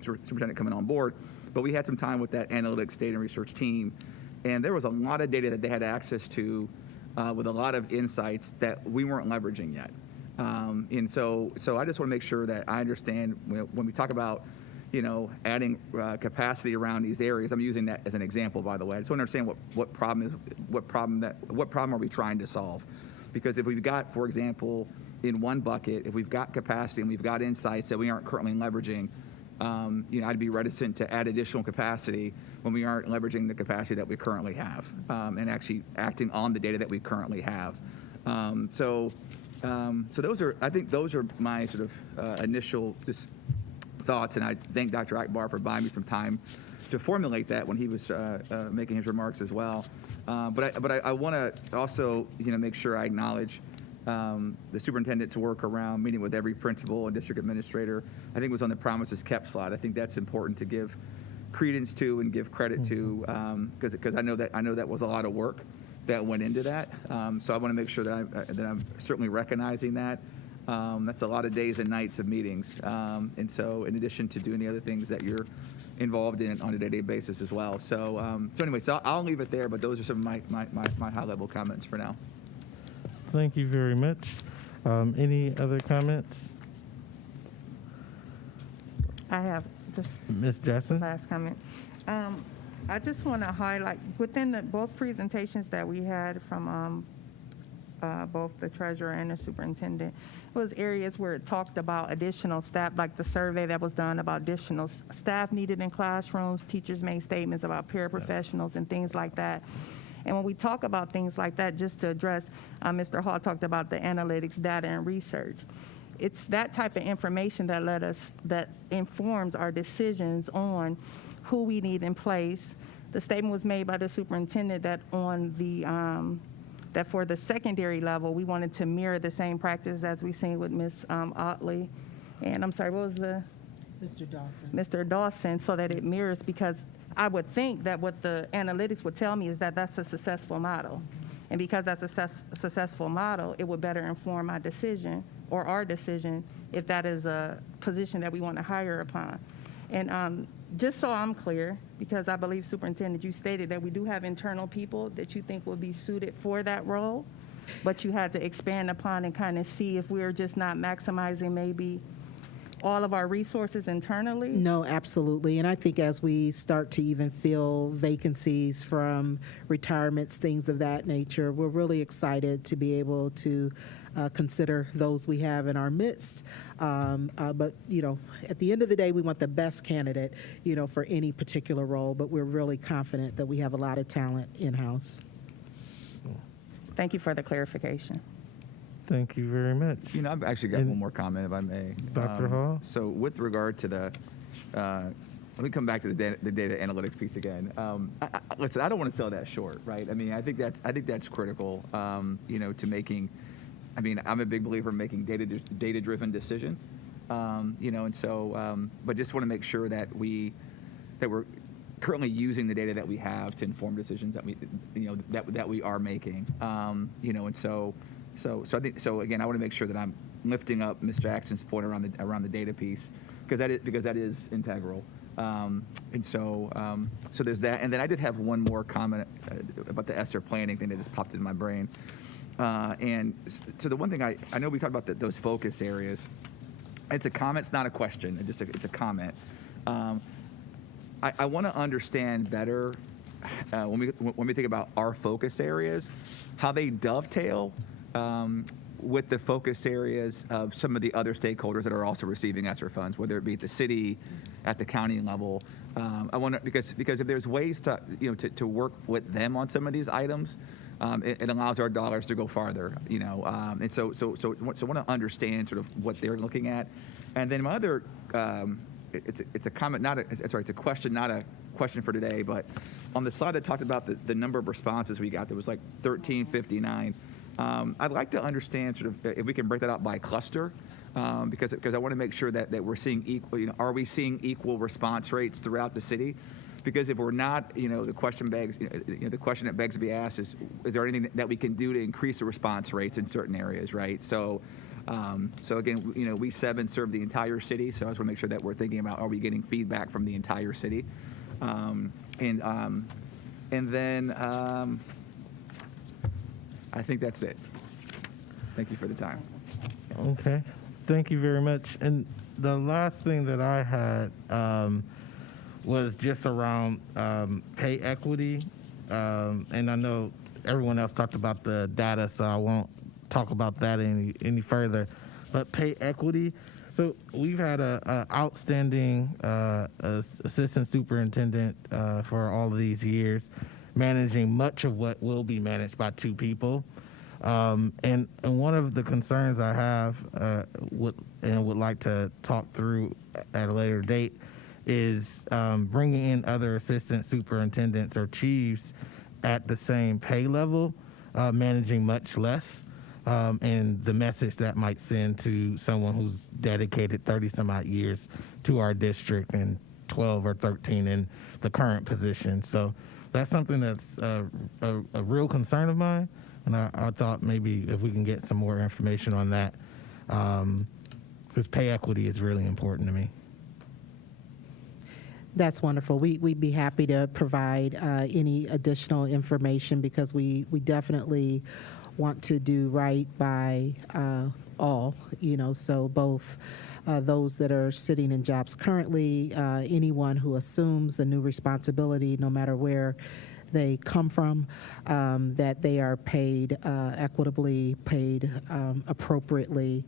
Superintendent coming on board, but we had some time with that analytics, data, and research team, and there was a lot of data that they had access to with a lot of insights that we weren't leveraging yet. And so I just want to make sure that I understand when we talk about, adding capacity around these areas. I'm using that as an example, by the way. I just want to understand what problem are we trying to solve? Because if we've got, for example, in one bucket, if we've got capacity and we've got insights that we aren't currently leveraging, I'd be reticent to add additional capacity when we aren't leveraging the capacity that we currently have, and actually acting on the data that we currently have. So I think those are my sort of initial thoughts, and I thank Dr. Akbar for buying me some time to formulate that when he was making his remarks as well. But I want to also make sure I acknowledge the superintendent's work around meeting with every principal and district administrator. I think it was on the promises kept slide. I think that's important to give credence to and give credit to, because I know that was a lot of work that went into that. So I want to make sure that I'm certainly recognizing that. That's a lot of days and nights of meetings, and so in addition to doing the other things that you're involved in on a day-to-day basis as well. So anyway, I'll leave it there. But those are some of my high-level comments for now. Thank you very much. Any other comments? I have just Ms. Jackson? last comment. I just want to highlight, within both presentations that we had from both the treasurer and the superintendent, it was areas where it talked about additional staff, like the survey that was done about additional staff needed in classrooms. Teachers made statements about paraprofessionals and things like that. And when we talk about things like that, just to address, Mr. Hall talked about the analytics, data, and research. It's that type of information that informs our decisions on who we need in place. The statement was made by the superintendent that on the that for the secondary level, we wanted to mirror the same practice as we seen with Ms. Otley. And I'm sorry, what was the? Mr. Dawson. Mr. Dawson, so that it mirrors, because I would think that what the analytics would tell me is that that's a successful model. And because that's a successful model, it would better inform my decision or our decision if that is a position that we want to hire upon. And just so I'm clear, because I believe, Superintendent, you stated that we do have internal people that you think will be suited for that role, but you had to expand upon and kind of see if we're just not maximizing maybe all of our resources internally? No, absolutely. And I think as we start to even fill vacancies from retirements, things of that nature, we're really excited to be able to consider those we have in our midst. But, you know, at the end of the day, we want the best candidate, you know, for any particular role, but we're really confident that we have a lot of talent in-house. Thank you for the clarification. Thank you very much. You know, I've actually got one more comment, if I may. Dr. Hall? So with regard to the, let me come back to the data analytics piece again. Listen, I don't want to sell that short, right? I mean, I think that's critical, you know, to making, I mean, I'm a big believer in making data-driven decisions, you know, and so, but just want to make sure that we're currently using the data that we have to inform decisions that we, you know, that we are making, you know, and so I think, so again, I want to make sure that I'm lifting up Ms. Jackson's point around the data piece, because that is integral. And so there's that. And then I did have one more comment about the Esser planning thing that just popped in my brain. And so the one thing I know we talked about those focus areas. It's a comment, it's not a question. It's a comment. I want to understand better when we think about our focus areas, how they dovetail with the focus areas of some of the other stakeholders that are also receiving Esser funds, whether it be at the city, at the county level. I want to, because if there's ways to, you know, to work with them on some of these items, it allows our dollars to go farther, you know. And so I want to understand sort of what they're looking at. And then my other, it's a comment, it's a question, not a question for today, but on the slide that talked about the number of responses we got, there was like 1359. I'd like to understand sort of if we can break that out by cluster, because I want to make sure that we're seeing equal, you know, are we seeing equal response rates throughout the city? Because if we're not, you know, the question that begs to be asked is there anything that we can do to increase the response rates in certain areas, right? So again, you know, we 7 serve the entire city, so I just want to make sure that we're thinking about, are we getting feedback from the entire city? And then I think that's it. Thank you for the time. Okay. Thank you very much. And the last thing that I had was just around pay equity. And I know everyone else talked about the data, so I won't talk about that any further. But pay equity. So we've had a outstanding assistant superintendent for all of these years, managing much of what will be managed by 2 people. And one of the concerns I have would like to talk through at a later date is bringing in other assistant superintendents or chiefs at the same pay level, managing much less, and the message that might send to someone who's dedicated 30 some odd years to our district and 12 or 13 in the current position. So that's something that's a real concern of mine, and I thought maybe if we can get some more information on that, because pay equity is really important to me. That's wonderful. We'd be happy to provide any additional information, because we definitely want to do right by all, so both those that are sitting in jobs currently, anyone who assumes a new responsibility, no matter where they come from, that they are paid equitably, paid appropriately,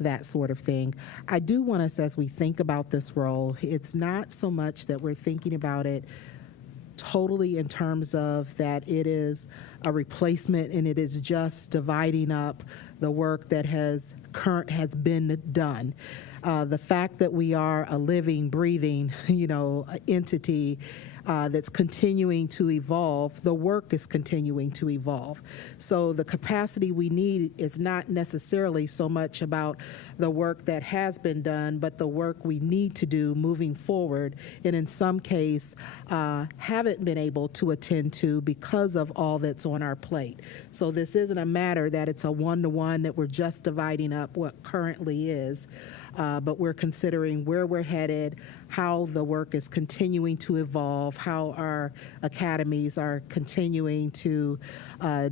that sort of thing. I do want us, as we think about this role, it's not so much that we're thinking about it totally in terms of that it is a replacement and it is just dividing up the work that has been done. The fact that we are a living, breathing, entity that's continuing to evolve, the work is continuing to evolve. So the capacity we need is not necessarily so much about the work that has been done, but the work we need to do moving forward, and in some case, haven't been able to attend to because of all that's on our plate. So this isn't a matter that it's a one-to-one that we're just dividing up what currently is, but we're considering where we're headed, how the work is continuing to evolve, how our academies are continuing to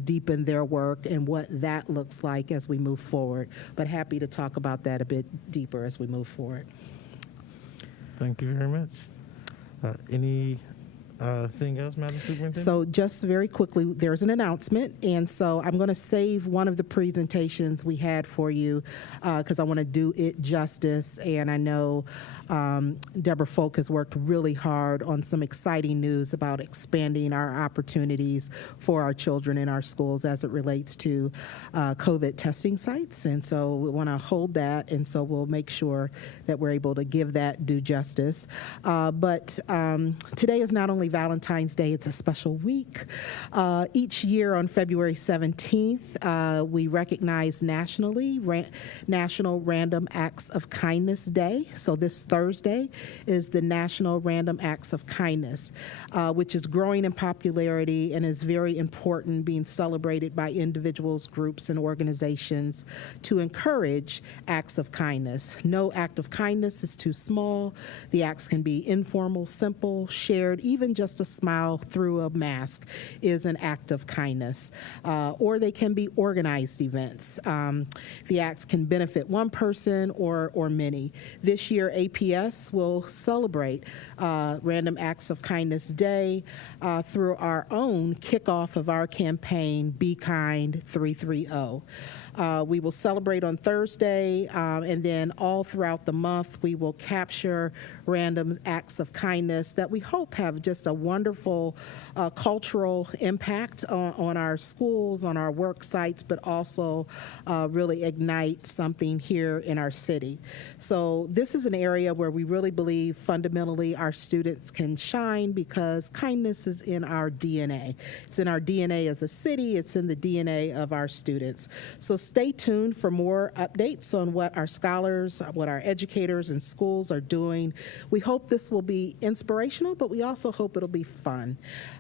deepen their work, and what that looks like as we move forward. But happy to talk about that a bit deeper as we move forward. Thank you very much. Anything else, Madam Superintendent? So just very quickly, there's an announcement, and so I'm going to save one of the presentations we had for you because I want to do it justice, and I know Deborah Folk has worked really hard on some exciting news about expanding our opportunities for our children in our schools as it relates to COVID testing sites, and so we want to hold that, and so we'll make sure that we're able to give that due justice. But today is not only Valentine's Day, it's a special week. Each year on February 17th, we recognize nationally National Random Acts of Kindness Day. So this Thursday is the National Random Acts of Kindness, which is growing in popularity and is very important, being celebrated by individuals, groups, and organizations to encourage acts of kindness. No act of kindness is too small. The acts can be informal, simple, shared, even just a smile through a mask is an act of kindness. Or they can be organized events. The acts can benefit one person or many. This year, APS will celebrate Random Acts of Kindness Day through our own kickoff of our campaign, Be Kind 330. We will celebrate on Thursday, and then all throughout the month, we will capture random acts of kindness that we hope have just a wonderful cultural impact on our schools, on our work sites, but also really ignite something here in our city. So this is an area where we really believe fundamentally our students can shine because kindness is in our DNA. It's in our DNA as a city. It's in the DNA of our students. So stay tuned for more updates on what our scholars, what our educators and schools are doing. We hope this will be inspirational, but we also hope it'll be fun.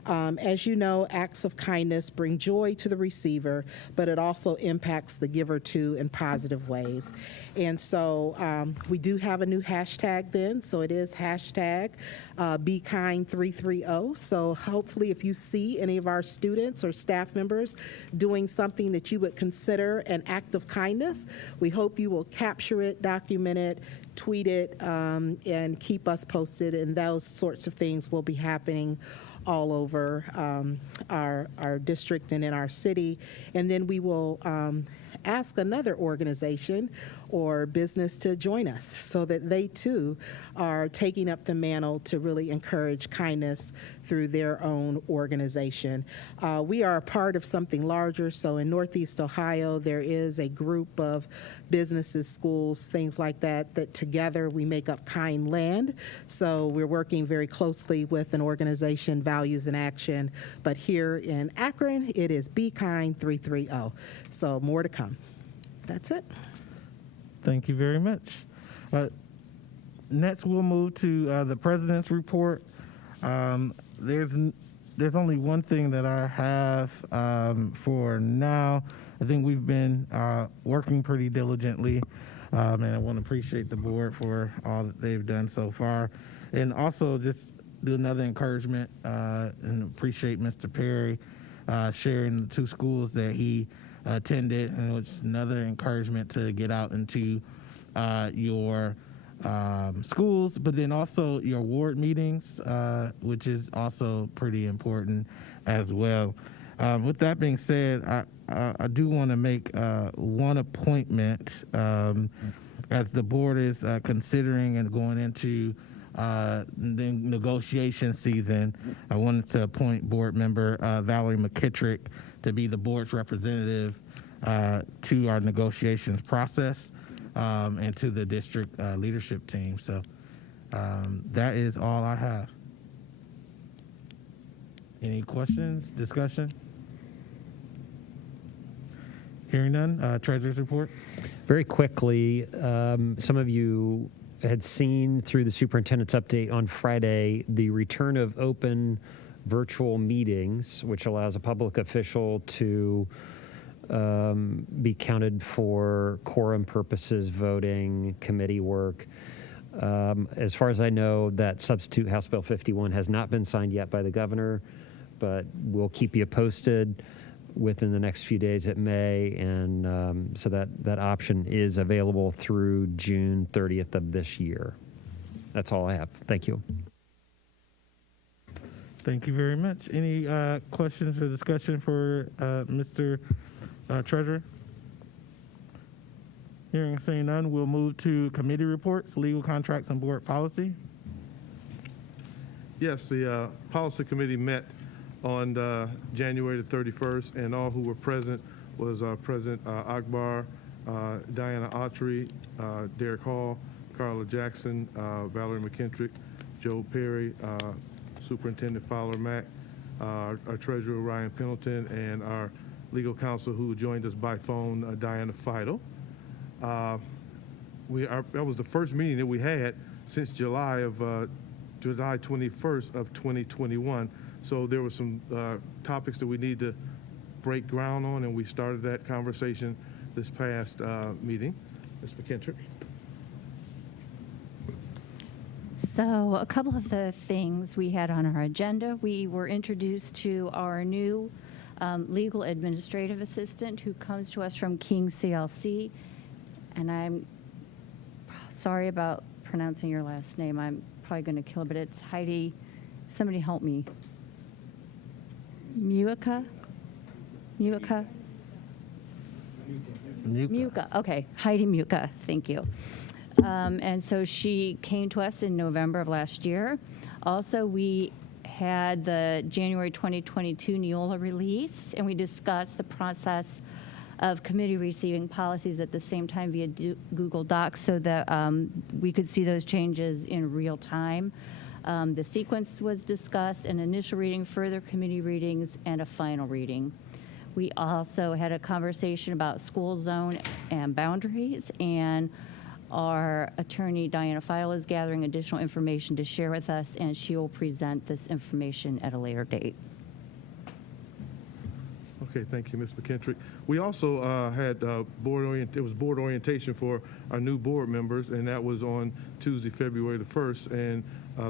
As you know, acts of kindness bring joy to the receiver, but it also impacts the giver too in positive ways. And so we do have a new hashtag then, so it is hashtag BeKind330. So hopefully if you see any of our students or staff members doing something that you would consider an act of kindness, we hope you will capture it, document it, tweet it, and keep us posted, and those sorts of things will be happening all over our district and in our city. And then we will ask another organization or business to join us so that they too are taking up the mantle to really encourage kindness through their own organization. We are a part of something larger, so in Northeast Ohio there is a group of businesses, schools, things like that, that together we make up Kind Land. So we're working very closely with an organization, Values in Action, but here in Akron it is Be Kind 330. So more to come. That's it. Thank you very much. Next, we'll move to the President's Report. There's only one thing that I have for now. I think we've been working pretty diligently, and I want to appreciate the board for all that they've done so far. And also just do another encouragement and appreciate Mr. Perry sharing the two schools that he attended, and it was another encouragement to get out into your schools, but then also your ward meetings, which is also pretty important as well. With that being said, I do want to make one appointment as the board is considering and going into the negotiation season. I wanted to appoint board member Valerie McKittrick to be the board's representative to our negotiations process and to the district leadership team. So that is all I have. Any questions, discussion? Hearing none, Treasurer's report. Very quickly, some of you had seen through the superintendent's update on Friday the return of open virtual meetings, which allows a public official to be counted for quorum purposes, voting, committee work. As far as I know, that substitute House Bill 51 has not been signed yet by the governor, but we'll keep you posted within the next few days. It may, and so that option is available through June 30th of this year. That's all I have. Thank you. Thank you very much. Any questions or discussion for Mr. Treasurer? Hearing and seeing none, we'll move to committee reports, legal contracts, and board policy. Yes, the policy committee met on January the 31st, and all who were present was President Akbar, Diana Autry, Derek Hall, Carla Jackson, Valerie McKittrick, Joe Perry, Superintendent Fowler Mack, our Treasurer Ryan Pendleton, and our legal counsel who joined us by phone, Diana Fidel. That was the first meeting that we had since July 21st of 2021. So there were some topics that we need to break ground on, and we started that conversation this past meeting. Ms. McKittrick. So a couple of the things we had on our agenda, we were introduced to our new legal administrative assistant who comes to us from King CLC, and I'm sorry about pronouncing your last name. I'm probably going to kill it, but it's Heidi. Somebody help me. Muka? Okay, Heidi Muka, thank you. And so she came to us in November of last year. Also, we had the January 2022 Neola release, and we discussed the process of committee receiving policies at the same time via Google Docs so that we could see those changes in real time. The sequence was discussed, an initial reading, further committee readings, and a final reading. We also had a conversation about school zone and boundaries, and our attorney, Diana Fidel, is gathering additional information to share with us, and she will present this information at a later date. Okay, thank you, Ms. McKittrick. We also had board orientation for our new board members, and that was on Tuesday, February the 1st. And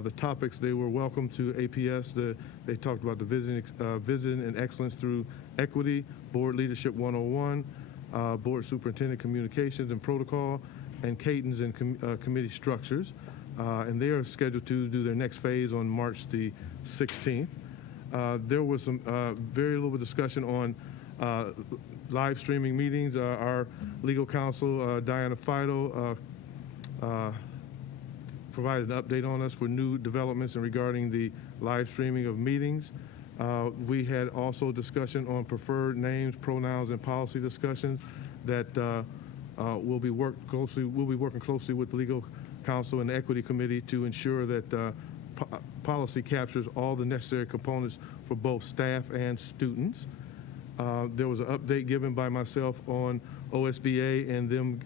the topics, they were welcome to APS. They talked about the vision and excellence through equity, board leadership 101, board superintendent communications and protocol, and cadence and committee structures. And they are scheduled to do their next phase on March the 16th. There was some very little discussion on live streaming meetings. Our legal counsel, Diana Fidel, provided an update on us for new developments and regarding the live streaming of meetings. We had also discussion on preferred names, pronouns, and policy discussions that we'll be working closely with the legal counsel and the equity committee to ensure that policy captures all the necessary components for both staff and students. There was an update given by myself on OSBA and them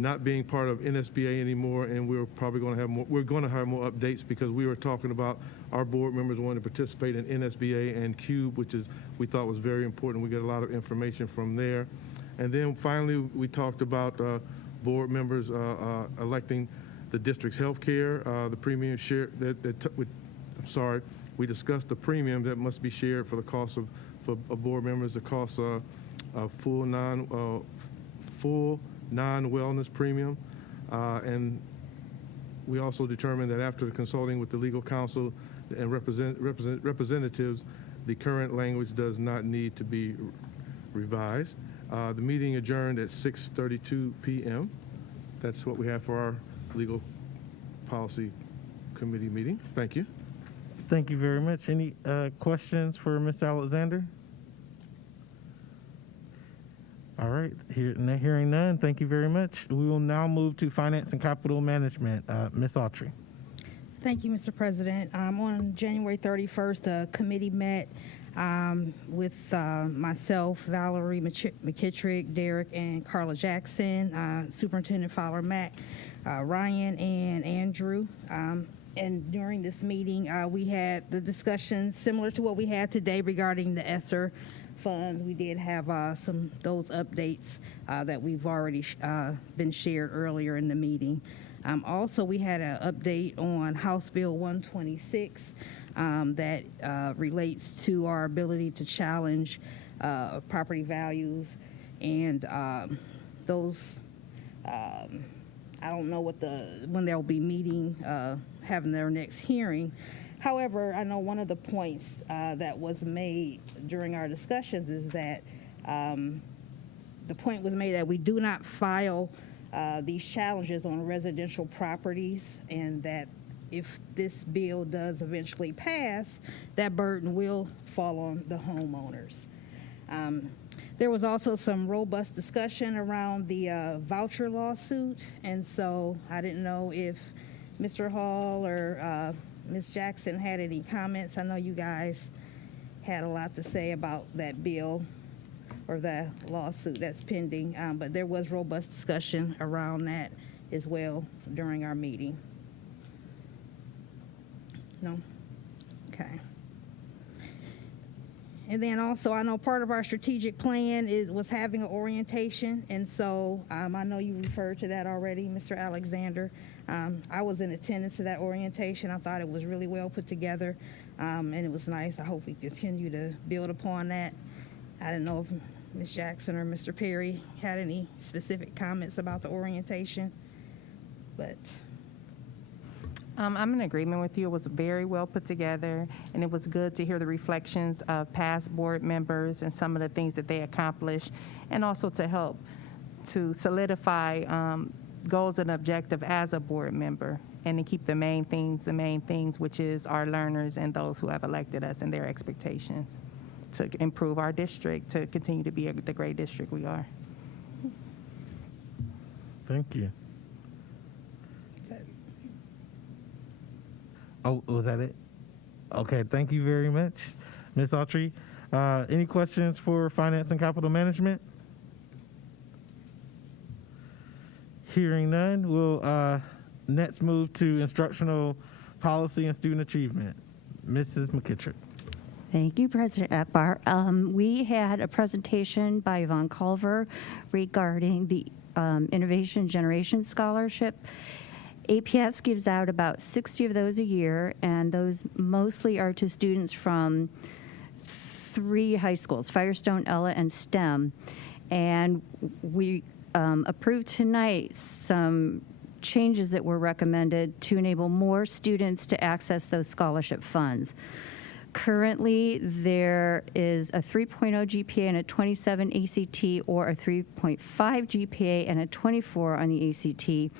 not being part of NSBA anymore, and we're probably going to have more. We're going to have more updates because we were talking about our board members wanting to participate in NSBA and CUBE, which is we thought was very important. We got a lot of information from there, and then finally we talked about board members electing the district's health care, the premium share we discussed the premium that must be shared for the cost of board members, the cost a full non-wellness premium. And we also determined that after consulting with the legal counsel and representatives, the current language does not need to be revised. The meeting adjourned at 6:32 p.m. That's what we have for our legal policy committee meeting. Thank you. Thank you very much. Any questions for Ms. Alexander? All right, hearing none, thank you very much. We will now move to Finance and Capital Management. Ms. Autry. Thank you, Mr. President. On January 31st, the committee met with myself, Valerie McKittrick, Derek, and Carla Jackson, Superintendent Fowler Mack, Ryan, and Andrew. And during this meeting, we had the discussion similar to what we had today regarding the Esser funds. We did have those updates that we've already been shared earlier in the meeting. Also, we had an update on House Bill 126 that relates to our ability to challenge property values, and those. I don't know when they'll be meeting, having their next hearing. However, I know one of the points that was made during our discussions is that the point was made that we do not file these challenges on residential properties, and that if this bill does eventually pass, that burden will fall on the homeowners. There was also some robust discussion around the voucher lawsuit, and so I didn't know if Mr. Hall or Ms. Jackson had any comments. I know you guys had a lot to say about that bill or the lawsuit that's pending, but there was robust discussion around that as well during our meeting. No? Okay. And then also, I know part of our strategic plan was having an orientation, and so I know you referred to that already, Mr. Alexander. I was in attendance to that orientation. I thought it was really well put together, and it was nice. I hope we continue to build upon that. I didn't know if Ms. Jackson or Mr. Perry had any specific comments about the orientation, but... I'm in agreement with you. It was very well put together, and it was good to hear the reflections of past board members and some of the things that they accomplished, and also to help to solidify goals and objective as a board member, and to keep the main things, which is our learners and those who have elected us and their expectations to improve our district, to continue to be the great district we are. Thank you. Oh, was that it? Okay, thank you very much, Ms. Autry. Any questions for Finance and Capital Management? Hearing none, we'll next move to Instructional Policy and Student Achievement. Mrs. McKittrick. Thank you, President Akbar. We had a presentation by Yvonne Culver regarding the Innovation Generation Scholarship. APS gives out about 60 of those a year, and those mostly are to students from 3 high schools, Firestone, Ella, and STEM. And we approved tonight some changes that were recommended to enable more students to access those scholarship funds. Currently, there is a 3.0 GPA and a 27 ACT, or a 3.5 GPA and a 24 on the ACT.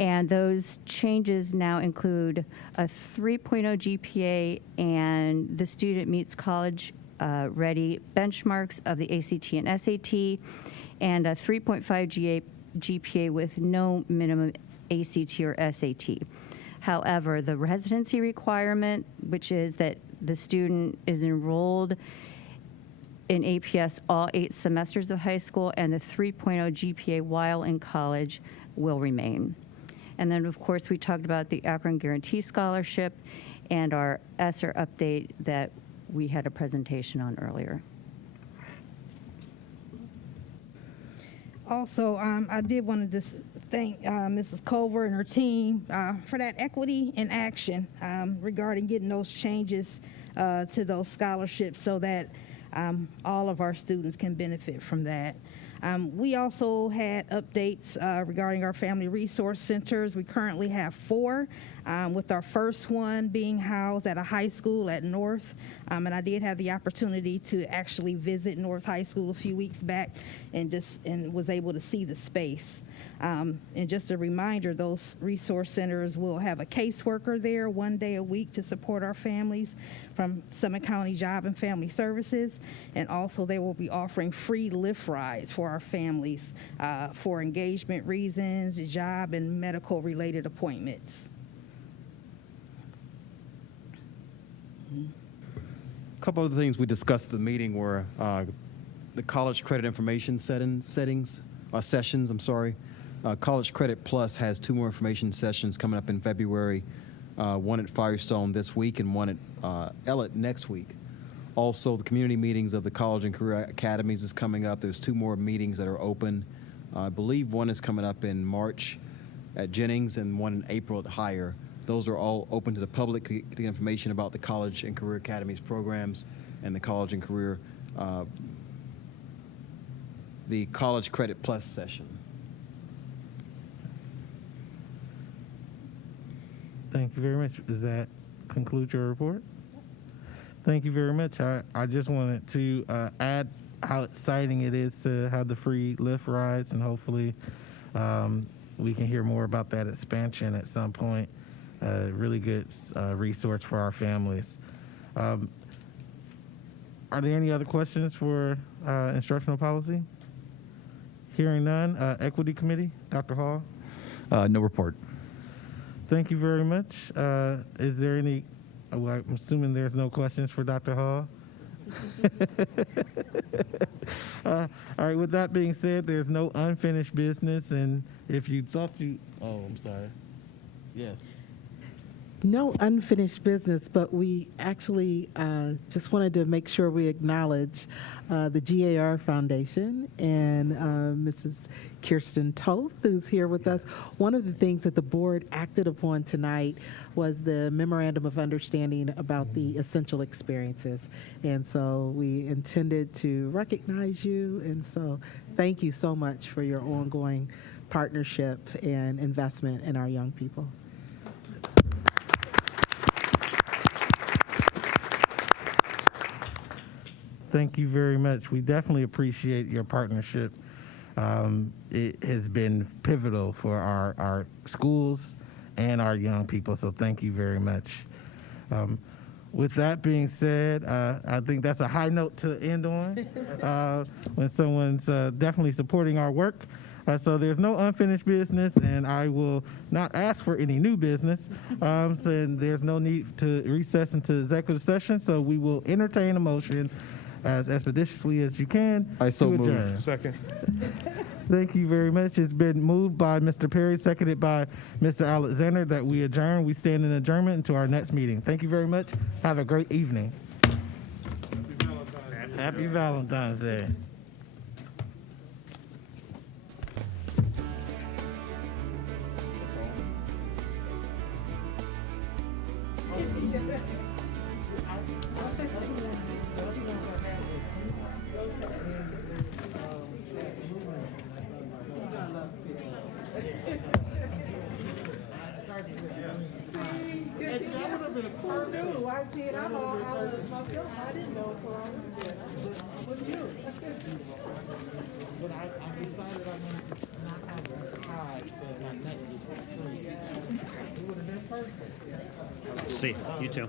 And those changes now include a 3.0 GPA, and the student meets college-ready benchmarks of the ACT and SAT, and a 3.5 GPA with no minimum ACT or SAT. However, the residency requirement, which is that the student is enrolled in APS all 8 semesters of high school, and the 3.0 GPA while in college, will remain. And then, of course, we talked about the Akron Guarantee Scholarship and our Esser update that we had a presentation on earlier. Also, I did want to just thank Mrs. Culver and her team for that equity in action regarding getting those changes to those scholarships, so that all of our students can benefit from that. We also had updates regarding our family resource centers. We currently have 4, with our first one being housed at a high school at North. And I did have the opportunity to actually visit North High School a few weeks back and was able to see the space. And just a reminder, those resource centers will have a caseworker there 1 day a week to support our families from Summit County Job and Family Services. And also they will be offering free Lyft rides for our families for engagement reasons, job and medical related appointments. A couple of the things we discussed at the meeting were the college credit information sessions. College Credit Plus has 2 more information sessions coming up in February, one at Firestone this week and one at Ellett next week. Also, the community meetings of the college and career academies is coming up. There's 2 more meetings that are open. I believe one is coming up in March at Jennings and one in April at Higher. Those are all open to the public to get information about the college and career academies programs and the college and career, the College Credit Plus session. Thank you very much. Does that conclude your report? Thank you very much. I just wanted to add how exciting it is to have the free Lyft rides, and hopefully we can hear more about that expansion at some point. Really good resource for our families. Are there any other questions for instructional policy? Hearing none. Equity Committee, Dr. Hall? No report. Thank you very much. Is there any, well, I'm assuming there's no questions for Dr. Hall. All right, with that being said, there's no unfinished business, and if you thought I'm sorry. Yes. No unfinished business, but we actually just wanted to make sure we acknowledge the GAR Foundation and Mrs. Kirsten Toth, who's here with us. One of the things that the board acted upon tonight was the Memorandum of Understanding about the essential experiences. And so we intended to recognize you. And so thank you so much for your ongoing partnership and investment in our young people. Thank you very much. We definitely appreciate your partnership. It has been pivotal for our schools and our young people, so thank you very much. With that being said, I think that's a high note to end on when someone's definitely supporting our work. So there's no unfinished business, and I will not ask for any new business. So there's no need to recess into executive session, so we will entertain a motion as expeditiously as you can I so to adjourn. Move. Second. Thank you very much. It's been moved by Mr. Perry, seconded by Mr. Alexander, that we adjourn. We stand in adjournment until our next meeting. Thank you very much. Have a great evening. Happy Valentine's Day. I see it. I'm all out of myself. I didn't know, so I wouldn't do it. But I decided I'm going to not have a high for my neck. It would have been perfect. See, you too.